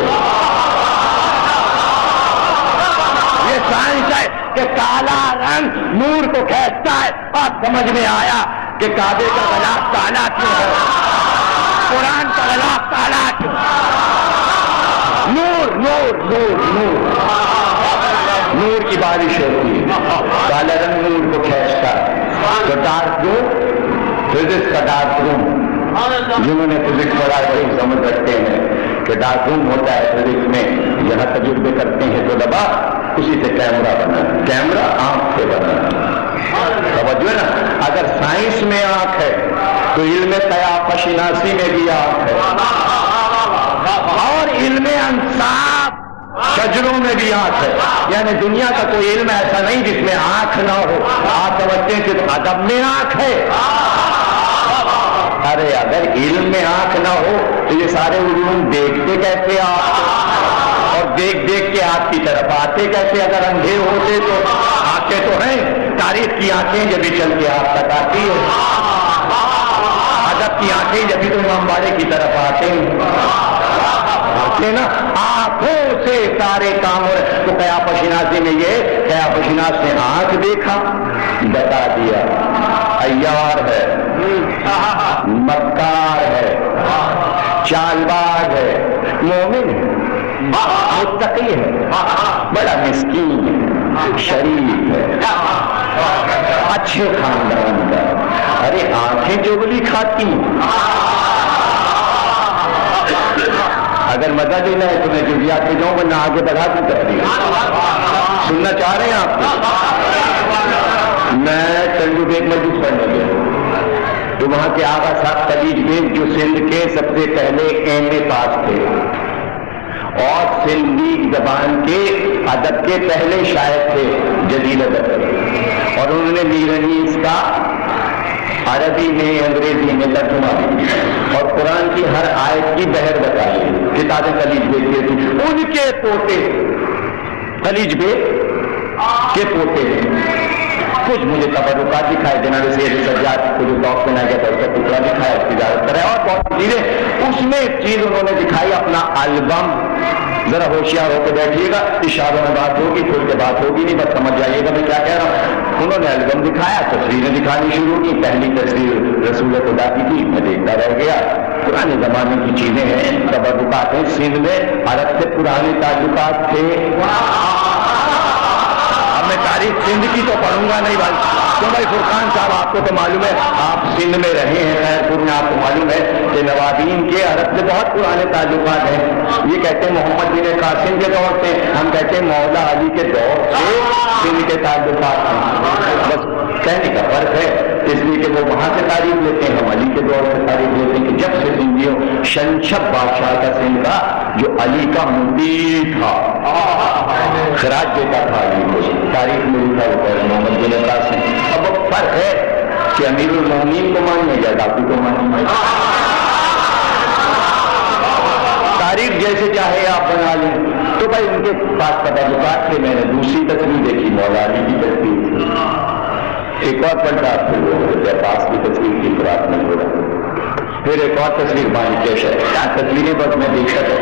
یہ سائنس ہے کہ کالا رنگ نور کو کھینچتا ہے. اب سمجھ میں آیا کہ کعبے کا غلاف کالا کیوں ہے, قرآن کا غلاف کالا کیوں. نور نور نور نور نور کی بارش ہوتی ہے, کالا رنگ نور کو کھینچتا ہے. تو ڈارک روم فزکس کا ڈارک روم, جنہوں نے فزکس پڑھا ہے سمجھ رکھتے ہیں کہ ڈارک روم ہوتا ہے فزکس میں. یہاں تجربے کرتے ہیں تو دبا اسی سے کیمرہ بنا, کیمرہ آنکھ سے بنا. توجہ ہے نا. اگر سائنس میں آنکھ ہے تو علم قیافہ شناسی میں بھی آنکھ ہے, اور علم انصاف شجروں میں بھی آنکھ ہے. یعنی دنیا کا کوئی علم ایسا نہیں جس میں آنکھ نہ ہو. آپ سمجھتے ہیں صرف ادب میں آنکھ ہے. ارے اگر علم میں آنکھ نہ ہو تو یہ سارے علوم دیکھتے کیسے آپ, اور دیکھ دیکھ کے آپ کی طرف آتے کیسے؟ اگر اندھے ہوتے تو آتے تو ہیں. تاریخ کی آنکھیں جبھی چل کے آپ تک آتی ہے, ادب کی آنکھیں جبھی تو امام باڑے کی طرف آتے ہیں نا. آنکھوں سے سارے کام ہو رہے. تو قیافہ شناسی میں یہ قیافہ شناس نے آنکھ دیکھا, بتا دیا عیار ہے, مکار ہے, چالباز ہے, مومن ہے, متقی ہے, بڑا مسکین ہے, شریف ہے, اچھے خاندان کا. ارے آنکھیں چگلی کھاتی ہیں. اگر مزہ لینا ہے تو میں جزیات پہ جاؤں, ورنہ آگے بڑھا دوں تقریر. سننا چاہ رہے ہیں آپ کو؟ میں کنڈو بیگ مسجد پڑھنے گیا تو وہاں کے آغا صاحب خلیج بیگ جو سندھ کے سب سے پہلے ایم اے پاس تھے اور سندھی زبان کے ادب کے پہلے شاعر تھے جدید ادب کے, اور انہوں نے میرنیز کا عربی میں انگریزی میں ترجمہ بھی اور قرآن کی ہر آیت کی بحر بتائی. کتابیں خلیج بیگ کی تھی. ان کے پوتے خلیج بیگ کے پوتے ہیں. کچھ مجھے تبرکات دکھائے, جناب سید سجاد کو جو ٹاپ پہنا گیا تھا اس کا ٹکڑا دکھایا, اس کی اجازت کرے, اور بہت چیزیں. اس میں ایک چیز انہوں نے دکھائی اپنا البم. ذرا ہوشیار ہو کے بیٹھیے گا, اشاروں میں بات ہوگی, کھل کے بات ہوگی نہیں, بس سمجھ جائیے گا میں کیا کہہ رہا ہوں. انہوں نے البم دکھایا, تصویریں دکھانی شروع کی. پہلی تصویر رسول خدا کی تھی, میں دیکھتا رہ گیا. پرانے زمانے کی چیزیں ہیں, تبرکات ہیں. سندھ میں عرب سے پرانے تعلقات تھے. اب میں تاریخ سندھ کی تو پڑھوں گا نہیں بھائی, تو بھائی فرقان صاحب آپ کو تو معلوم ہے, آپ سندھ میں رہے ہیں, خیرپور میں, آپ کو معلوم ہے کہ نوابین کے عرب سے بہت پرانے تعلقات ہیں. یہ کہتے ہیں محمد بن قاسم کے دور سے, ہم کہتے ہیں مولا علی کے دور سے سندھ کے تعلقات ہیں. بس کہنے کا فرق ہے, اس لیے کہ وہ وہاں سے تعریف لیتے ہیں, ہم علی کے دور سے تعریف لیتے ہیں. کہ جب سے سندھیوں شنشب بادشاہ کا سندھ کا جو علی کا مدیر تھا, خراج دیتا تھا علی کو, تاریخ میں لکھا ہوتا ہے محمد بن قاسم. اب وہ فرق ہے کہ امیر المومنین کو ماننے یا ڈاکو کو ماننے. تاریخ جیسے چاہے آپ بنا لیں. تو بھائی ان کے پاس تعلقات تھے. میں نے دوسری تصویر دیکھی, مولا علی کی تصویر تھی. ایک اور پلٹا پھر عباس کی تصویر کی رات میں چھوڑا, پھر ایک اور تصویر بانی کیش ہے. کیا تصویریں بس میں دیکھ سکتا,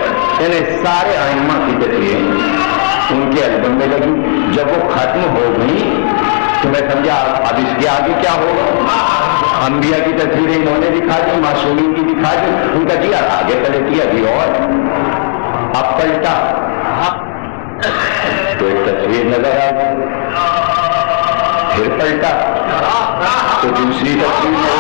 یعنی سارے ائمہ کی تصویریں ان کے البم میں لگی. جب وہ ختم ہو گئی تو میں سمجھا اب اس کے آگے کیا ہوگا. انبیاء کی تصویریں انہوں نے دکھا دی, معصومین کی دکھا دی. ان کا جی آگے پلٹی ابھی اور اب پلٹا تو ایک تصویر نظر آئی, پھر پلٹا تو دوسری تصویر میں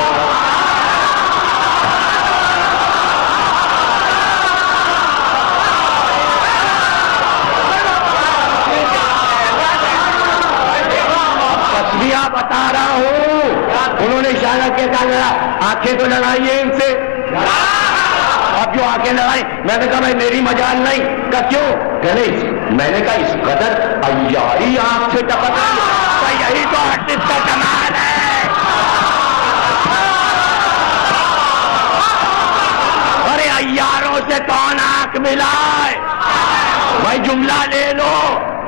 تصویریں بتا رہا ہوں. انہوں نے اشارہ کیا کہا آنکھیں تو لڑائیے ان سے. اب جو آنکھیں لڑائی, میں نے کہا بھائی میری مجال نہیں. کہ کیوں؟ کہ نہیں, میں نے کہا اس قدر عیاری آنکھ سے ٹپک رہی, یہی تو آرٹسٹ کا کمال ہے. ارے عیاروں سے کون آنکھ ملائے بھائی؟ جملہ لے لو,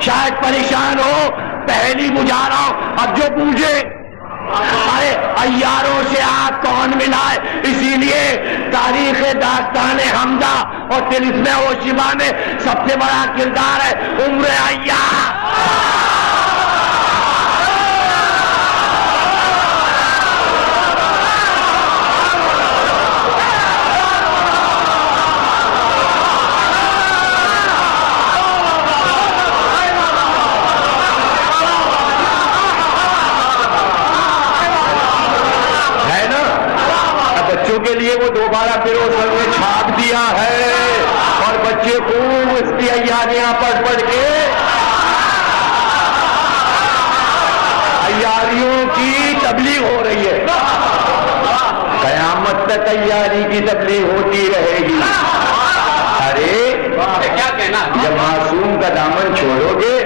شاید پریشان ہو, پہلی بجھا رہا ہوں. اب جو پوچھے ارے عیاروں سے آنکھ کون ملائے, اسی لیے تاریخ داستان حمزہ اور طلسم ہوشبہ میں سب سے بڑا کردار ہے عمر عیار. کے لیے وہ دوبارہ پھر اس میں چھاپ دیا ہے اور بچے خوب اس کی عیاریاں پڑھ پڑھ کے عیاریوں کی تبلیغ ہو رہی ہے. قیامت تک عیاری کی تبلیغ ہوتی رہے گی. ارے کیا کہنا, جب معصوم کا دامن چھوڑو گے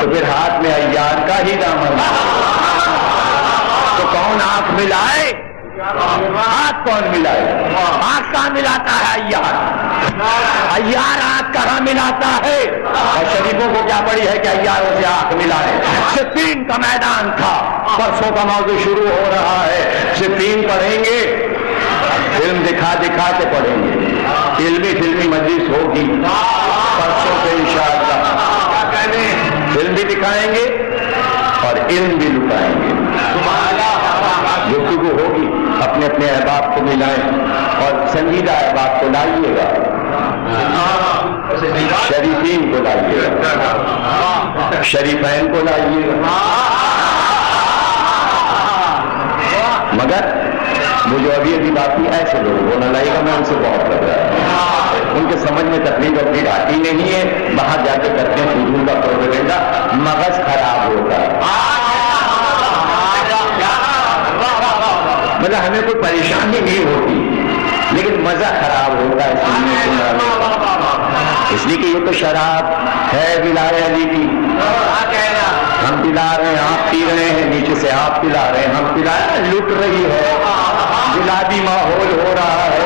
تو پھر ہاتھ میں عیار کا ہی دامن. تو کون آنکھ ملائے؟ آنکھ کون ملائے؟ آنکھ کہاں ملاتا ہے عیار؟ عیار آنکھ کہاں ملاتا ہے؟ اور شریفوں کو کیا پڑی ہے کہ عیاروں سے آنکھ ملائے؟ صفین کا میدان تھا, پرسوں کا موضوع شروع ہو رہا ہے. صفین پڑھیں گے, فلم دکھا دکھا کے پڑھیں گے. فلمی مجلس ہوگی پرسوں سے انشاءاللہ. فلم بھی دکھائیں گے اور علم بھی لٹائیں گے. گفتگو ہوگی, اپنے اپنے احباب کو ملائیں اور سنجیدہ احباب کو لائیے گا, شریفین کو لائیے گا, شریفین کو لائیے گا. مگر وہ جو ابھی باقی ایسے لوگوں کو نہ لائے گا, میں ان سے بہت لگ رہا ہے. ان کے سمجھ میں تکلیف اپنی آتی نہیں ہے, باہر جا کے کرتے ہیں فضول کا پروپیگنڈا, مغز خراب ہوتا ہے. مطلب ہمیں کوئی پریشانی نہیں ہوتی لیکن مزہ خراب ہوتا ہے. اس لیے کہ یہ تو شراب ہے ولایت علی کی, ہم پلا رہے ہیں, آپ پی رہے ہیں, نیچے سے آپ پلا رہے ہیں, ہم پلا رہے ہیں, لٹ رہی ہے, گلابی ماحول ہو رہا ہے.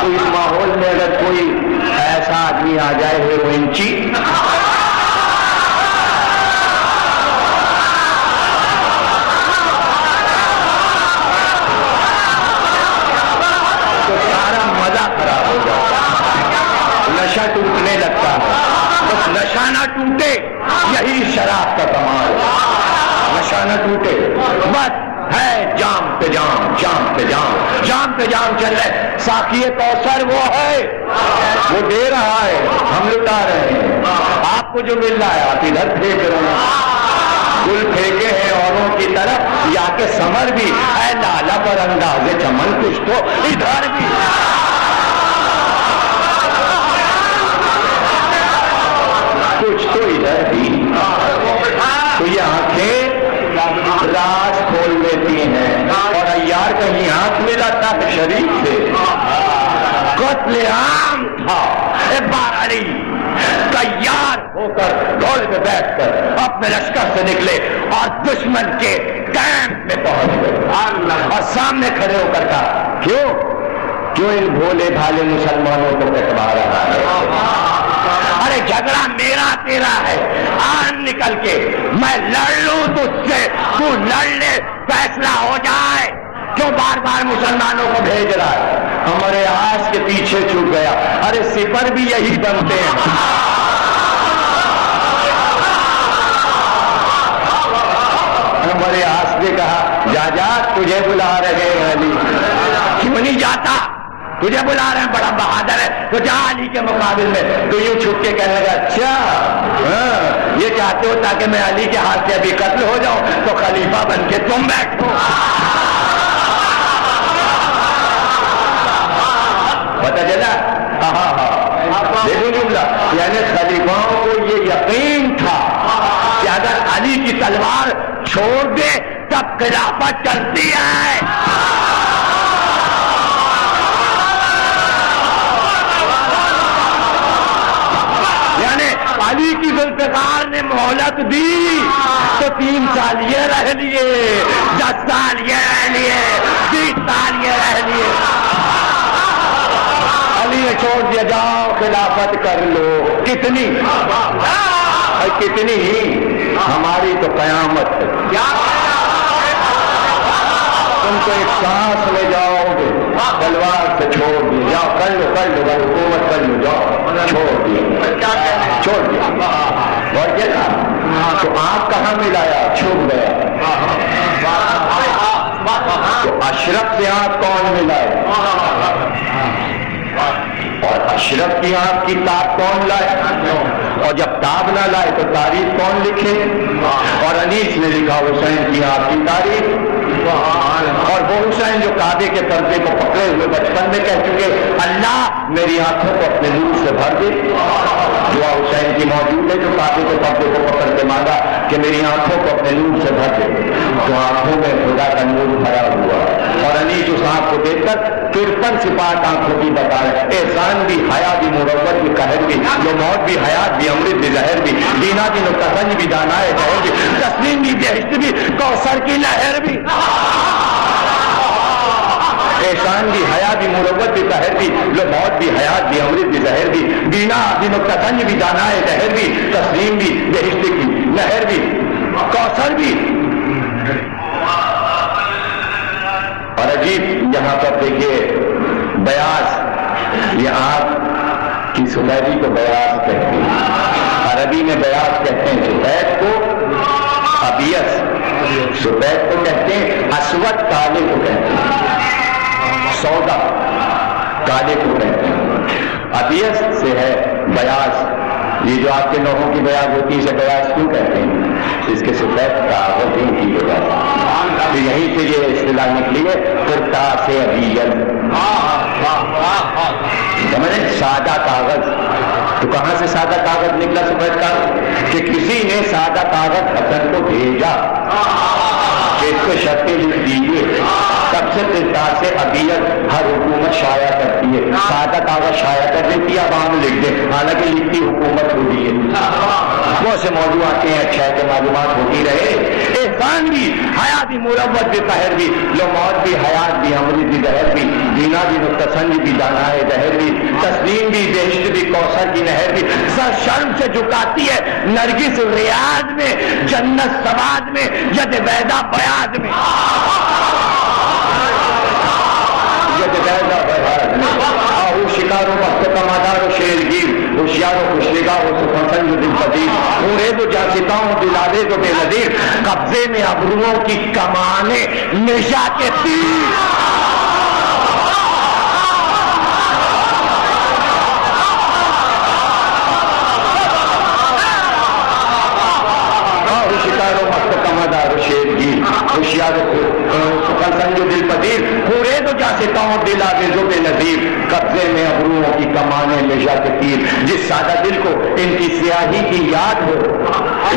تو اس ماحول میں اگر کوئی ایسا آدمی آ جائے ہیروئنچی, نشہ ٹوٹنے لگتا ہے. بس نشہ نہ ٹوٹے, یہی شراب کا کمال. نشہ نہ ٹوٹے, بس ہے جام پہ جام, جام پہ جام, جام پہ جام چل رہے. ساقی کوثر وہ ہے, وہ دے رہا ہے, ہم لٹا رہے ہیں. آپ کو جو مل رہا ہے آپ ادھر پھینک رہے ہیں. گل پھینکے ہیں اوروں کی طرف, یا کہ سمر بھی اے لالا پر انداز چمن کچھ تو ادھر بھی. کچھ تو ادھر بھی. تو یہ آنکھیں راز کھول دیتی ہیں, اور عیار کہیں آنکھ ملاتا ہے شریف سے. قتل عام تھا, بار علی تیار ہو کر گھوڑے پہ بیٹھ کر اپنے لشکر سے نکلے اور دشمن کے کیمپ میں پہنچ گئے اور سامنے کھڑے ہو کر کہا کیوں ان بھولے بھالے مسلمانوں کو کٹوا رہا ہے؟ ارے جھگڑا میرا تیرا ہے, آن نکل کے میں لڑ لوں تجھ سے, تو لڑ لے, فیصلہ ہو جائے. کیوں بار بار مسلمانوں کو بھیج رہا ہے؟ ہمارے آس کے پیچھے چھپ گیا. ارے سپر بھی یہی بنتے ہیں. ہمارے آس نے کہا جا تجھے بلا رہے ہیں علی. کیوں نہیں جاتا؟ تجھے بلا رہے ہیں, بڑا بہادر ہے, تو جا علی کے مقابل میں. تو یوں چھپ کے کہنے لگا اچھا یہ چاہتے ہو تاکہ میں علی کے ہاتھ سے ابھی قتل ہو جاؤں تو خلیفہ بن کے تم بیٹھو. پتہ چلا؟ ہاں دیکھو جملہ، یعنی خلیفاؤں کو یہ یقین تھا کہ اگر علی کی تلوار چھوڑ دے تب خلافت چلتی ہے. یعنی علی کی ذوالفقار نے مہلت دی تو 3 سال یہ رہ لیے، 10 سال یہ رہ لیے، 20 سال یہ رہ لیے. علی نے چھوڑ دیا، جاؤ خلافت کر لو. کتنی کتنی ہماری تو قیامت ہے. تم تو ایک سانس میں جاؤ گے، تلوار سے چھوڑ دی، جاؤ کر لو حکومت کر لو، جاؤ چھوڑ دیا. اور کیا تو آپ کہاں ملایا؟ چھپ گیا. تو اشرف سے آپ کون ملائے؟ اور اشرف کی آنکھ کی تاب کون لائے؟ اور جب تاب نہ لائے تو تاریخ کون لکھے؟ اور انیس نے لکھا حسین کی آنکھ کی تاریخ. اور وہ حسین جو کعبے کے پردے کو پکڑے ہوئے بچپن میں کہہ چکے اللہ میری آنکھوں کو اپنے نور سے بھر دے. دعا حسین کی موجود ہے جو کعبے کے پردے کو پکڑ کے مانگا کہ میری آنکھوں کو اپنے نور سے بھر دے. تو آنکھوں میں خدا کا نور بھرا ہوا. اور انیس اس آنکھ کو دیکھ کر 53 صفات آنکھوں کی بتا رہے، احسان بھی، حیا بھی، مروت بھی، قہر بھی، جو موت بھی، حیات بھی، امرت بھی، زہر بھی، دینا بھی، نقطہ سنج بھی، دانائے زہر بھی، تسلیم بھی، بہشت بھی، کوثر کی لہر بھی. احسان بھی، حیا بھی، مروت بھی، قہر بھی، جو موت بھی، حیات بھی، امرت بھی، زہر بھی، دینا بھی، نقطہ سنج بھی، دانائے زہر بھی، تسلیم بھی، بہشت کی لہر بھی، کوثر بھی. اور عجیب یہاں پر دیکھیے بیاض، یہ آنکھ کی سفیدی کو بیاض کہتے ہیں. عربی میں بیاض کہتے ہیں سفید کو، ابیض سفید کو کہتے ہیں، اسود کالے کو کہتے ہیں، سودا کالے کو کہتے ہیں. ابیض سے ہے بیاض. یہ جو آپ کے نوحوں کی بیاض ہوتی ہے اسے بیاض کیوں کہتے ہیں؟ اس کے سفید کاغذوں کی وجہ سے. تو یہیں سے یہ اصطلاح نکلی ہے کرتا سے ابیض. سمجھیں سادہ کاغذ. تو کہاں سے سادہ کاغذ نکلا سفید کاغذ؟ کہ کسی نے سادہ کاغذ حسن کو بھیجا کہ اس کو شرطیں لکھ دیجیے. تب سے کرتا سے ابیض ہر حکومت شائع کرتی ہے. سادہ کاغذ شائع کر دیتی ہے، عوام لکھ دے، حالانکہ لکھتی حکومت ہوتی ہے. بہت سے موضوع آتے ہیں، اچھا ہے کہ معلومات ہوتی رہے. احسان بھی، حیا بھی، مروت بھی، قہر بھی، لو موت بھی، حیات بھی، امرت بھی، زہر بھی، دینا بھی، نقطہ سنج بھی، دانائے زہر بھی، تسلیم بھی، بہشت بھی، کوثر کی نہر بھی. سر شرم سے جھکاتی ہے نرگس ریاض میں، جنت سواد میں، ید بیضا بیاض میں. شکاروں وقت کا مادار و شیرگیر، ہوشیار و خوشنگاہ و سخن دل پذیر، پورے تو جاسکاؤں دلادے تو بے نظیر، قبضے میں ابروؤں کی کمانے نشا کے تیر. شکاروں وقت کا مادار و شیرگیر، ہوشیار سخن دل پذیر، پورے تو جاسکاؤں دلادے تو بے نظیر، قبضے میں ابروؤں کی کمانے نشا کے تیر. جس سادہ دل کو ان کی سیاہی کی یاد ہو،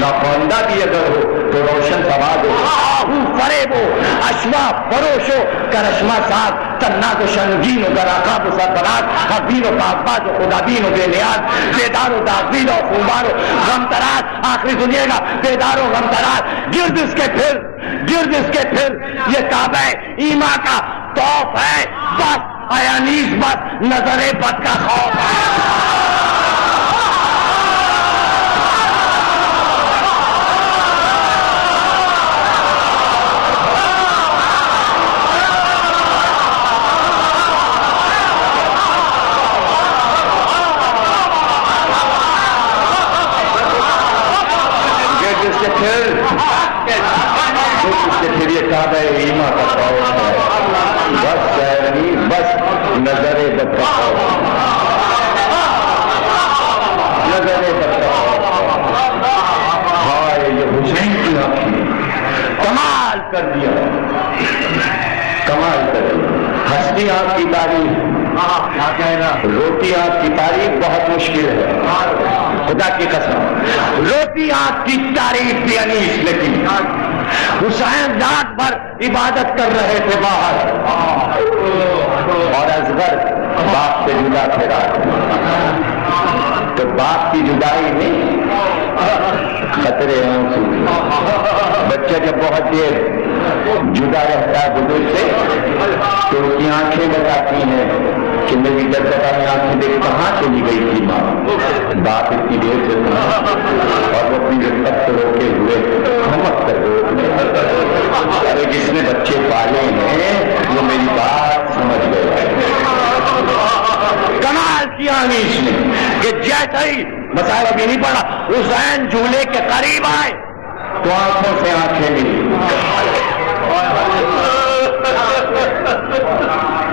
ناخواندہ بھی اگر ہو تو روشن سواد ہو. آہو فریب ہو، اشوا فروش ہو، کرشمہ ساز، تناک و شنگین و گراقاب و سرفراز، حبین و کعباز و خدابین و بے نیاز، بیدار و داغدید و خونبار و غم تراز. آخری سنیے گا، بیدار و غم تراز، گرد اس کے پھر یہ کعبہ ایما کا طوف ہے. بس ایانیس بس نظر بد کا خوف ہے. پھر یہ کعبہ ایما کا طوف ہے. بس نظر بد کا خوف، نظر بد کا خوف. کر دیا، کمال کر دیا. ہستی آپ کی تعریف، روٹی آپ کی تعریف بہت مشکل ہے، خدا کی قسم. روٹی آپ کی تعریف بھی انیس نے کی. حسین رات بھر عبادت کر رہے تھے باہر، اور اصغر باپ سے جدا تھے رات. تو باپ کی جدائی میں خطرے ہیں. بچہ جب بہت دیر جدا رہتا ہے بزرگ سے تو اس کی آنکھیں بتاتی ہیں کہ میری دردانہ آنکھیں دیکھ کہاں چلی گئی تھی ماں. باپ اتنی دیر سے تھا اور وہ اپنی رفت کو روکے ہوئے ہمت کر دو. ارے جس نے بچے پالے ہیں وہ میری بات سمجھ گئے. کمال کیا انیس نے کہ جیسا ہی مسائل بھی نہیں پڑا، حسین جھولے کے قریب آئے تو آنکھوں سے آنکھیں ملی.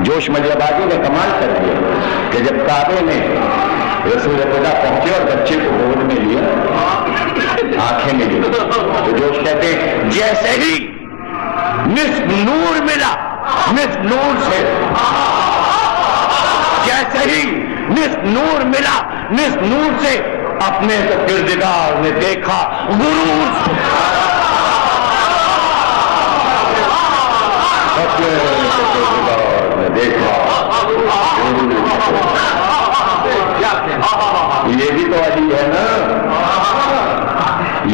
جوش مجلبازی نے کمال کر دیا کہ جب کعبے میں رسول خدا پہنچے اور بچے کو گود میں لیا، آنکھیں ملی. تو جوش کہتے ہیں جیسے ہی نصف نور ملا، نصف نور سے جیسے ہی نصف نور ملا، نصف نور سے اپنے کردگار نے دیکھا غرور سے. اپنے کردگار نے دیکھا یہ بھی تو علی ہے نا،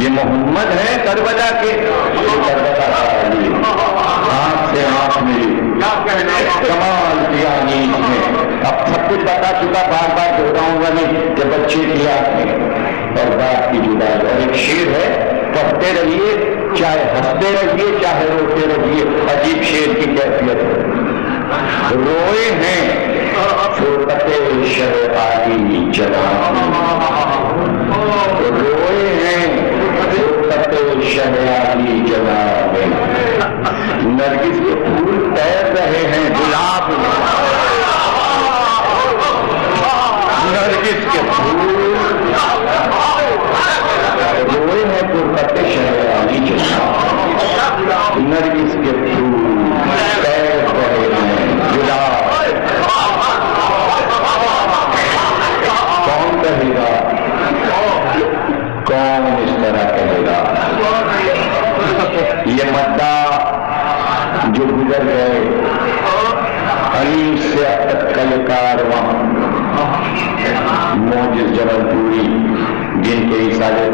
یہ محمد ہے کربلا کے. کربلا علی آنکھ سے آنکھ ملی. کمال کیا انیس نے. اب سب کچھ بتا چکا، بار بار دہراؤں گا نہیں کہ بچے کی آنکھیں اور باپ کی جدائی. اور ایک شعر ہے، پڑھتے رہیے چاہے ہنستے رہیے چاہے روتے رہیے. عجیب شعر کی کیفیت ہے. روئے ہیں فرقت شہ عالی جناب، روئے ہیں فرقت شہ عالی جناب. نرگس کے پھول تیر رہے ہیں گلاب میں، نرگس کے پھول روئے ہیں فرقت شہ عالی جناب. نرگس کے پھول تیر رہے ہیں گلاب. کون کہے گا، کون اس طرح کہے گا. یہ مدعا جو گزر گئے انیس سے اب تک کل کارواں موجز جبل پوری، جن کے اشارے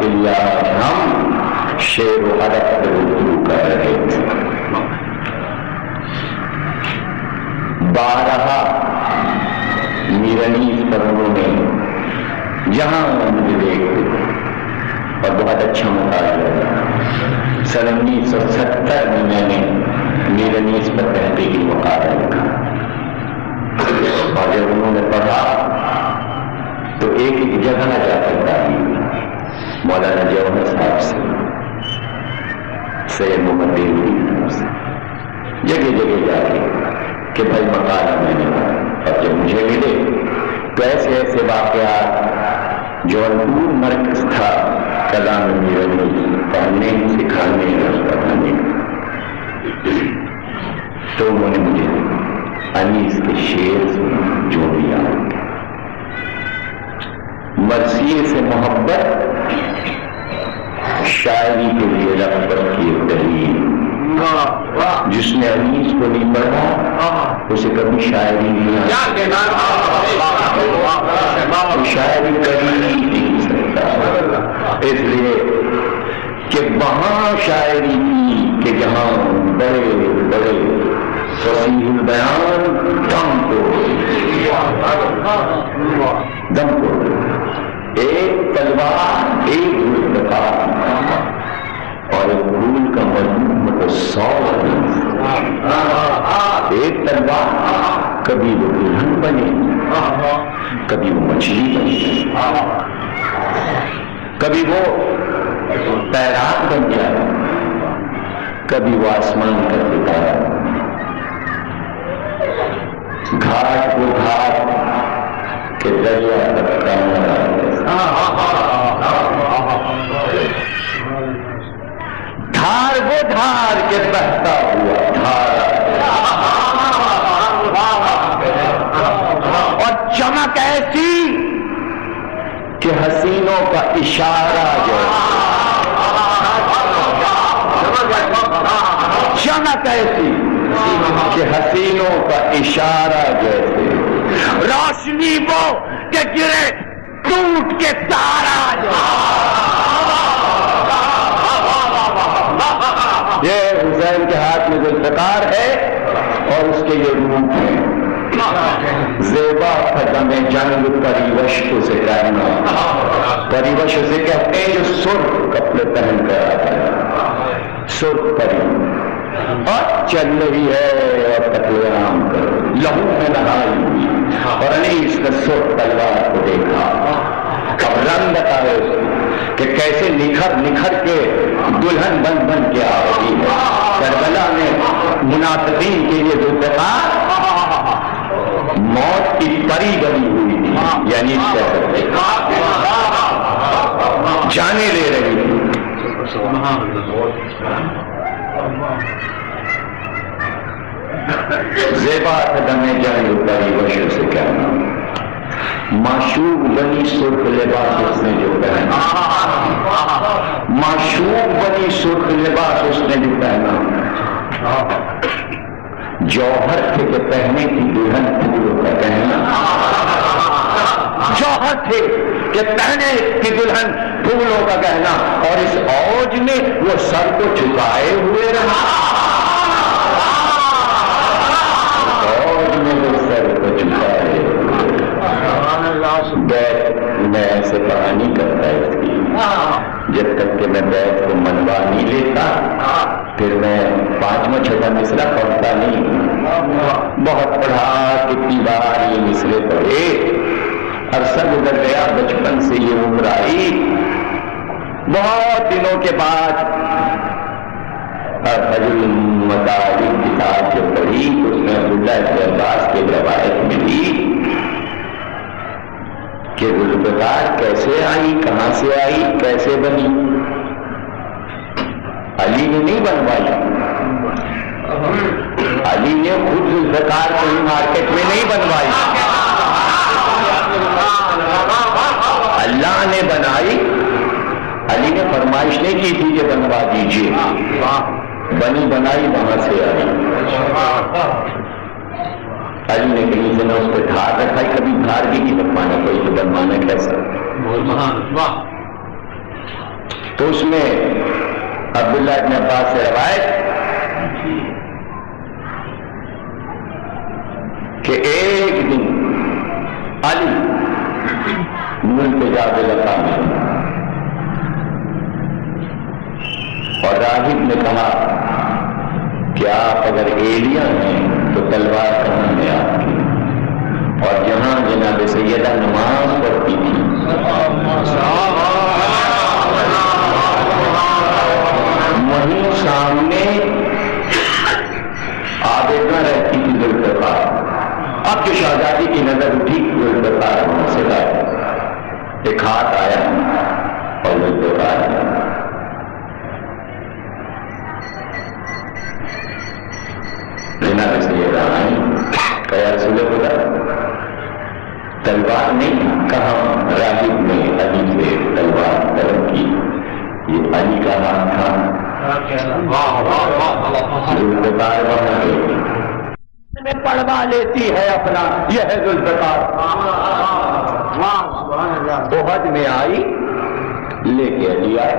کے لیے ہم شعر و ادب پر گفتگو کر رہے تھے. بارہا میر انیس پر انہوں نے جہاں مجھے دیکھتے اور بہت اچھا مطالعہ. 1970 میں میں نے میر انیس پر تحقیقی مقالہ لکھا، اور جب انہوں نے پڑھا تو ایک ایک جگہ جا کر تعلیم مولانا جوہر صاحب سے، سید محمد دیوبندی سے، جگہ جگہ جا کے کہ بھائی مقالہ میں نے پڑھا. اور جب مجھے ملے تو ایسے ایسے واقعات جو انور مرکز تھا کلام میر انیس پڑھنے سکھانے اور پڑھانے، تو انہوں نے مجھے انیس کے شعر سے جو دیا. مرثیے سے محبت شاعری کے لیے رغبت کی ایک دلیل. جس نے انیس کو نہیں پڑھا اسے کبھی شاعری نہیں شاعری کبھی نہیں سکتا. اس لیے کہ وہاں شاعری کی کہ جہاں بڑے بڑے فصیح البیان دم کو ایک تلوار ایک گلدستہ اور ایک پھول کا مجموعہ کو 100 ایک تلوار کبھی وہ دلہن بنے، کبھی وہ مچھلی بنے، کبھی وہ تیراک بن جائے، کبھی وہ آسمان کا ستارہ. گھاٹ کو گھاٹ کے دریا تک دھار وہ دھار کے بہتا ہوا دھارا، اور چمک ایسی کہ حسینوں کا اشارہ جیسے، چمک ایسی کہ حسینوں کا اشارہ جیسے، روشنی وہ کہ گرے ٹوٹ کے تارا جیسے۔ یہ حسین کے ہاتھ میں ذوالفقار ہے اور اس کے یہ روپ ہے۔ زیبا قدم جنگ پریوش اسے کہنا، پریوش اسے کہتے ہیں جو سرخ کپڑے پہن کر آتا ہے، سرخ پری، اور چل رہی ہے اور قتل عام کر لہو میں نہائی ہوئی، اور انیس نے سرخ تلوار کو دیکھا، کب رنگ بتائے اس کہ کیسے نکھر نکھر کے دلہن بن بن کے آ رہی ہے۔ کربلا میں منافقین کے لیے ذوالفقار موت کی پری بنی ہوئی تھی، یعنی جانے لے رہی تھی۔ زیبا قدم جنگ پریوش سے کہنا، معشوق بنی سرخ لباس اس نے جو پہنا، معشوق بنی سرخ لباس اس نے جو پہنا، جوہر تھے کہ پہنے کی دلہن پھولوں کا گہنا، جوہر تھے کہ پہنے کی دلہن پھولوں کا گہنا، اور اس اوج میں وہ سر کو جھکائے ہوئے رہا، اوج میں وہ سر کو جھکائے ہوئے۔ بیت میں ایسے پڑھا نہیں کرتا اس کی، جب تک کہ میں بیت کو منوا نہیں لیتا پھر میں 5واں 6واں مصرع پڑھتا نہیں۔ بہت پڑھا، کتنی بار یہ مصرے پڑھے، عرصہ گزر گیا، بچپن سے یہ عمر آئی، بہت دنوں کے بعد فضل المطالب کتاب جو پڑھی اس میں عبداللہ بن عباس کی روایت ملی کہ ذوالفقار کیسے آئی، کہاں سے آئی، کیسے بنی؟ علی نے نہیں بنوائی، علی نے خود ذوالفقار کہیں مارکیٹ میں نہیں بنوائی، اللہ نے بنائی۔ علی نے فرمائش نہیں کی تھی کہ بنوا دیجیے، بنی بنائی وہاں سے آئی۔ علی نے کہیں سے نہ اس پہ دھار رکھائی، کبھی دھار بھی نہیں رکھوانا، کوئی تو بنوانا کیسا۔ تو اس میں عبداللہ ابن عباس سے روایت کہ ایک دن علی ملتجا علاقہ میں، اور راہب نے کہا کہ آپ اگر ایلین ہیں تو تلوار کہاں ہے آپ کی؟ اور جہاں جناب سیدہ نماز پڑھتی تھی وہیں سامنے آبیدہ رہتی تھی ذوالفقار۔ اب جو شہزادی کی نظر اٹھی ذوالفقار وہاں سے گئے، ایک ہاتھ آیا اور ذوالفقار جناب سیدہ آئی، کہا رسول خدا تلوار نہیں، کہاں؟ راہب نے علی سے تلوار طلب کی، یہ علی کا ہاتھ تھا۔ ذوالفقار وہاں گئی، میں پڑھوا لیتی ہے اپنا، یہ ہے ذوالفقار۔ احد میں آئی، لے کے علی آئے،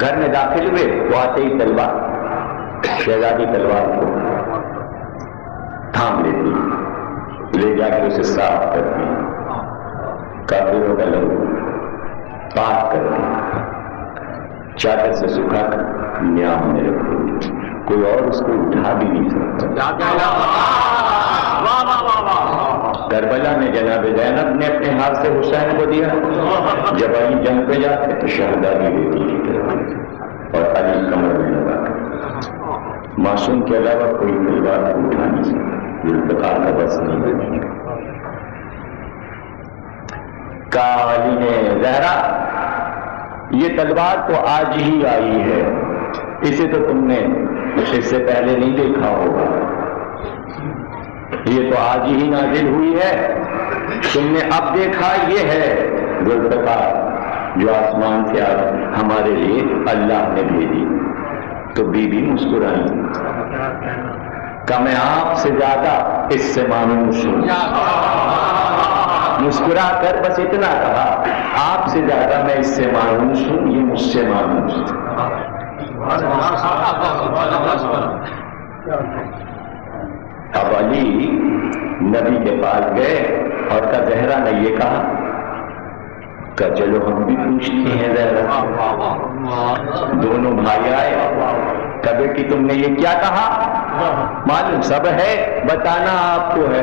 گھر میں داخل ہوئے، وہ آتے ہی تلوار، شہزادی تلوار کو تھام لیتی، لے جا کے اسے صاف کرتی، کافروں کا لہو پاک کرتی، چادر سے سکھا کر نیام میں رکھو، کوئی اور اس کو اٹھا بھی نہیں سکتا۔ کربلا میں جناب زینب نے اپنے ہاتھ سے حسین کو دیا، جب علی جنگ پہ جاتے تو شہزادی دیتی اور علی کمر میں لگا۔ معصوم کے علاوہ کوئی تلوار کو اٹھا نہیں سکتا، ذوالفقار کا بس نہیں بنے گا۔ کہا علی نے زہرا یہ تلوار تو آج ہی آئی ہے، اسے تو تم نے اس سے پہلے نہیں دیکھا ہوگا، یہ تو آج ہی نازل ہوئی ہے، تم نے اب دیکھا، یہ ہے ذوالفقار جو آسمان سے ہمارے لیے اللہ نے بھیجی۔ تو بی بی مسکرائی، کہ میں آپ سے زیادہ اس سے مانوس ہوں۔ مسکرا کر بس اتنا کہا، آپ سے زیادہ میں اس سے مانوس ہوں، یہ مجھ سے مانوس ہے۔ اب علی نبی کے پاس گئے اور کہا زہرا نے یہ کہا، کہ چلو ہم بھی پوچھتے ہیں زہرا۔ دونوں بھائی آئے، کہ بیٹی تم نے یہ کیا کہا؟ معلوم سب ہے، بتانا آپ کو ہے،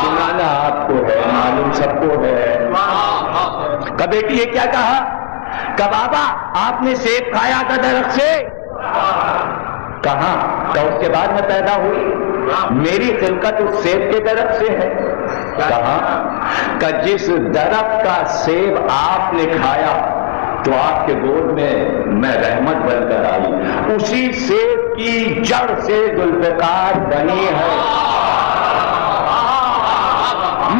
سنانا آپ کو ہے، معلوم سب کو ہے۔ کہ بیٹی یہ کیا کہا؟ کہ بابا آپ نے سیب کھایا تھا درخت سے؟ کہاں؟ کہ اس کے بعد میں پیدا ہوئی، میری خلقت اس سیب کے درخت سے ہے۔ کہاں؟ کہ جس درخت کا سیب آپ نے کھایا تو آپ کے گود میں رحمت بن کر آئی، اسی سیب کی جڑ سے ذوالفقار بنی ہے۔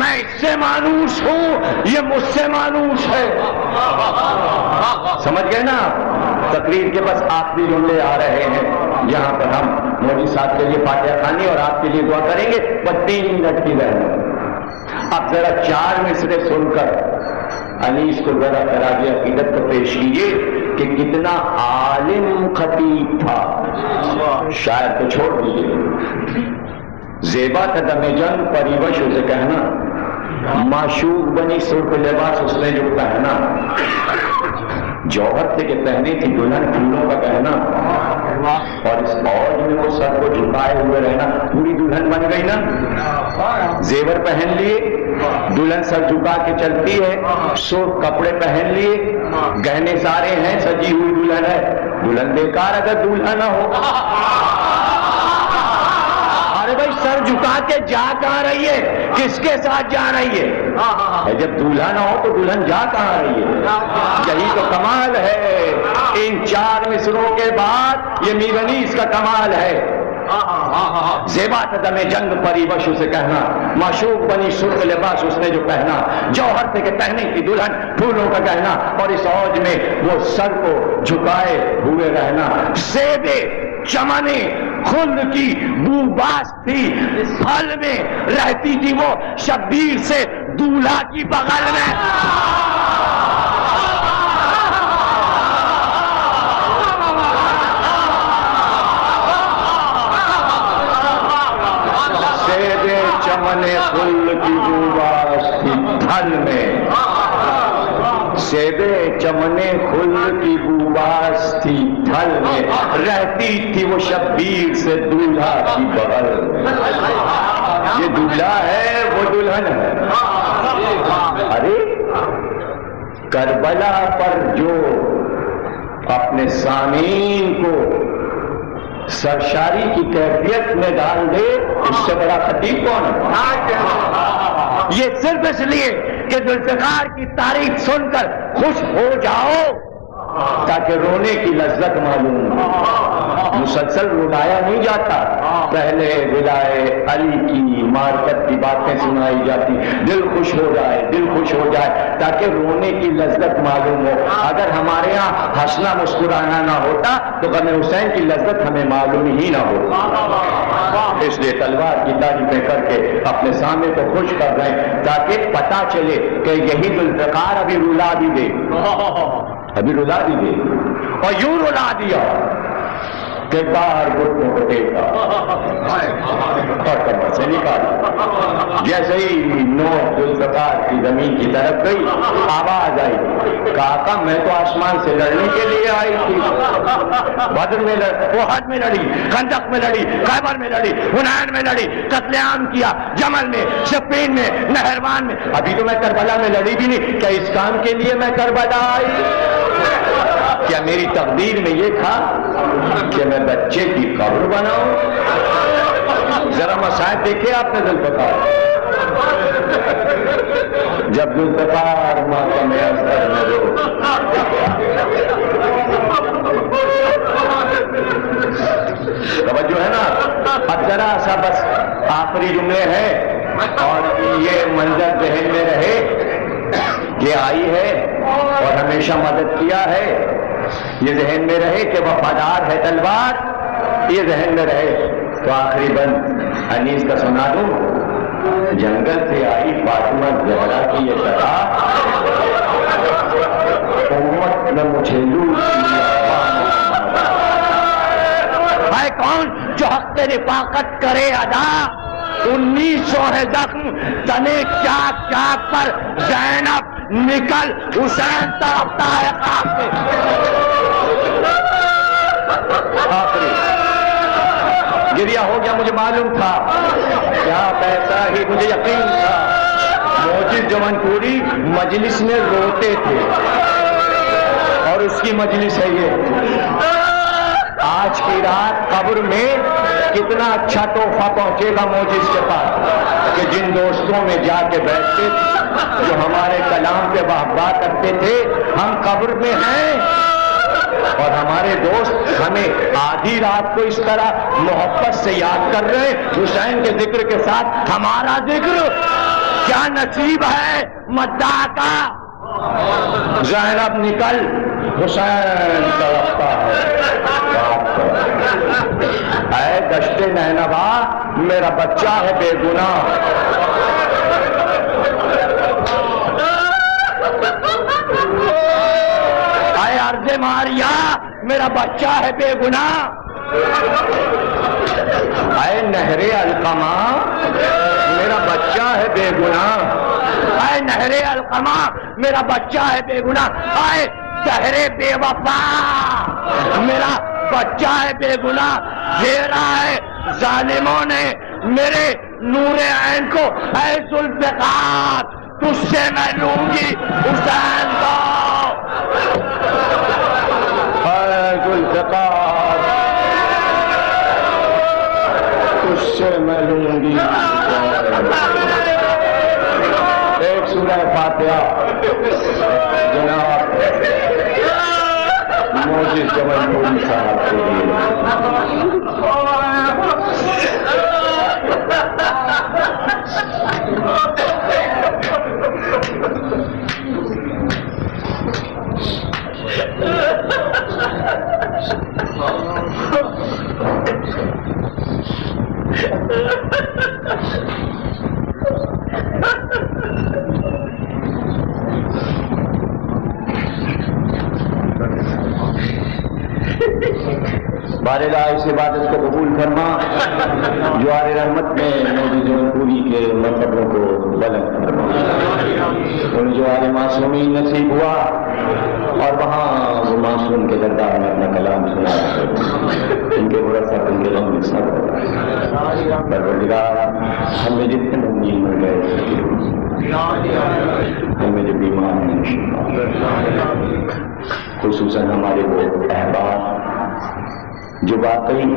میں اس سے مانوس ہوں، یہ مجھ سے مانوس ہے۔ سمجھ گئے نا؟ تقریر کے بس آخری جملے آ رہے ہیں، یہاں پر ہم مودی صاحب کے لیے فاتحہ خوانی اور آپ کے لیے دعا کریں گے، بس 3 منٹ کی رہے۔ اب ذرا 4 مصرے سن کر انیس کو ذرا خراج عقیدت کو پیش کیجیے کہ کتنا عالم خطیب تھا۔ شاید تو چھوڑ دیجیے، زیبا تھا دم جنگ پریوش اسے کہنا، معشوق بنی سرخ لباس اس نے جو پہنا، جوہر تھے کہ پہنی تھی دلہن پھولوں کا کہنا، اور اس فوج میں وہ سر کو جھکائے ہوئے رہنا، پوری دلہن بن گئی نا۔ زیور پہن لیے، دلہن سر جھکا کے چلتی ہے، سرخ کپڑے پہن لیے، گہنے سارے ہیں، سجی ہوئی دلہن ہے، دلہن بیکار اگر دولہا نہ ہو۔ ارے بھائی سر جھکا کے جا کہاں رہی ہے؟ کس کے ساتھ جا رہی ہے؟ جب دولہا نہ ہو تو دلہن جا کہاں رہی ہے؟ یہی تو کمال ہے، ان 4 مصروں کے بعد یہ میرنیس کا کمال ہے۔ زیبا دم جنگ پریوش اسے کہنا، معشوق بنی سرخ لباس اس نے جو پہنا، جوہر تھے کہ پہنی تھی دلہن پھولوں کا کہنا، اور اس اوج میں وہ سر کو جھکائے ہوئے رہنا۔ سیبے چمنے خلد کی بو باس تھی، پھل میں رہتی تھی وہ شبیر سے دولہا کی بغل میں۔ سیبے چمنے خلد کی بو باس تھی پھل میں، سیبے چمنے خلد کی بو باس تھی پھل میں، رہتی تھی وہ شبیر سے دولہا کی بغل میں۔ یہ دولہا ہے، وہ دلہن ہے۔ ارے کربلا پر جو اپنے سامعین کو سرشاری کی کیفیت میں ڈال دے، اس سے بڑا خطیب کون ہے؟ یہ صرف اس لیے کہ ذوالفقار کی تعریف سن کر خوش ہو جاؤ تاکہ رونے کی لذت معلوم ہو۔ مسلسل رلایا نہیں جاتا، پہلے ولائے علی کی معرفت کی باتیں سنائی جاتی، دل خوش ہو جائے، دل خوش ہو جائے تاکہ رونے کی لذت معلوم ہو۔ اگر ہمارے ہاں ہنسنا مسکرانا نہ ہوتا تو غم حسین کی لذت ہمیں معلوم ہی نہ ہوتی۔ اس لیے تلوار کی تعریفیں کر کے اپنے سامنے کو خوش کر رہے ہیں تاکہ پتا چلے کہ یہی ذوالفقار ابھی رلا بھی دے، ابھی رلا بھی دے، اور یوں رلا دیا کہ باہر گھٹنوں کو ٹیکا اور کمر سے نکالا۔ جیسے ہی نوک ذوالفقار کی زمین کی طرف گئی، آواز آئی، کہا میں تو آسمان سے لڑنے کے لیے آئی تھی، بدر میں لڑی، احد میں لڑی، خندق میں لڑی، خیبر میں لڑی، حنین میں لڑی، قتل عام کیا، جمل میں، صفین میں، نہروان میں، ابھی تو میں کربلا میں لڑی بھی نہیں، کیا اس کام کے لیے میں کربلا آئی؟ کیا میری تقدیر میں یہ تھا کہ میں بچے کی قبر بناؤں؟ ذرا مصائب دیکھے آپ نے ذوالفقار، جب ذوالفقار ماتم اصغر میں رو توجہ ہے نا. اب ذرا سا بس آخری جملے ہیں اور یہ منظر ذہن میں رہے. یہ آئی ہے اور ہمیشہ مدد کیا ہے. یہ ذہن میں رہے کہ وفادار ہے تلوار. یہ ذہن میں رہے. تو آخری بند انیس کا سنا دوں. جنگل سے آئی فاطمہ زہرا کی یہ صدا, امت نے مجھے لوٹ ہے. کون جو حق رفاقت کرے ادا. 1900 ہے زخم تنے چاک چاک پر. زینب نکل حسین تڑپتا ہے خاک پہ. آخری گریا ہو گیا. مجھے معلوم تھا کیا پیسہ ہی مجھے یقین تھا. موجود جوان پوری مجلس میں روتے تھے اور اس کی مجلس ہے یہ. آج کی رات قبر میں کتنا اچھا تحفہ پہنچے گا موجز کے پاس کہ جن دوستوں میں جا کے بیٹھتے جو ہمارے کلام پہ واہ واہ کرتے تھے, ہم قبر میں ہیں اور ہمارے دوست ہمیں آدھی رات کو اس طرح محبت سے یاد کر رہے. حسین کے ذکر کے ساتھ ہمارا ذکر کیا نصیب ہے مداح کا. زینب نکل حسین تڑپتا ہے. اے دشت نینوا میرا بچہ ہے بے گناہ. اے ارض ماریا میرا بچہ ہے بے گناہ. اے نہر القما میرا بچہ ہے بے گناہ. اے نہر القما میرا بچہ ہے بے گناہ. اے شہر بے وفا میرا بچہ ہے بے گناہ. گھیرا ہے ظالموں نے میرے نور عین کو. اے ذوالفقار تجھ سے میں لوں گی حسین کو. اے ذوالفقار تجھ سے میں لوں گی. ایک سورہ فاتحہ جناب موجز جوان پوری صاحب کے لیے. بارے اس عبادت کو قبول فرما. جوار رحمت میں موجود جوان پوری کے مرتبوں کو بلند فرما. ان جوار معصومین نصیب ہوا اور وہاں وہ معصوم کے دربار میں اپنا کلام سنا. ان کے برسا ان کے غم میں صبر. پروردگار ہم میں جتنے ممکن مر گئے ہم میں جو بیمار ہیں خصوصاً ہمارے وہ احباب جو واقعی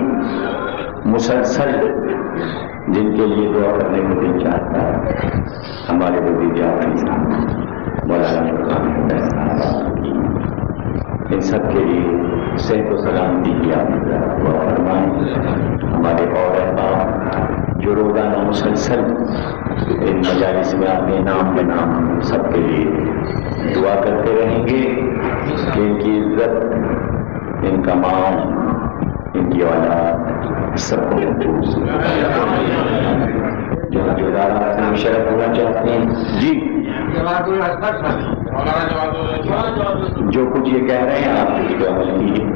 مسلسل جن کے لیے دعا کرنے کو دل چاہتا ہے, ہمارے وزیر اعظم مولانا ان سب کے لیے صحت و سلامتی کی دعا فرمائیں. ہمارے اور احباب جو روزانہ مسلسل ان مجالس میں آتے نام بے نام سب کے لیے دعا کرتے رہیں گے کہ ان کی عزت ان کا مان ان کی اولاد سب کو محفوظ. جو دارا سے مشرف ہونا چاہتے ہیں جی جو کچھ یہ کہہ رہے ہیں آپ کی عمل کیجیے.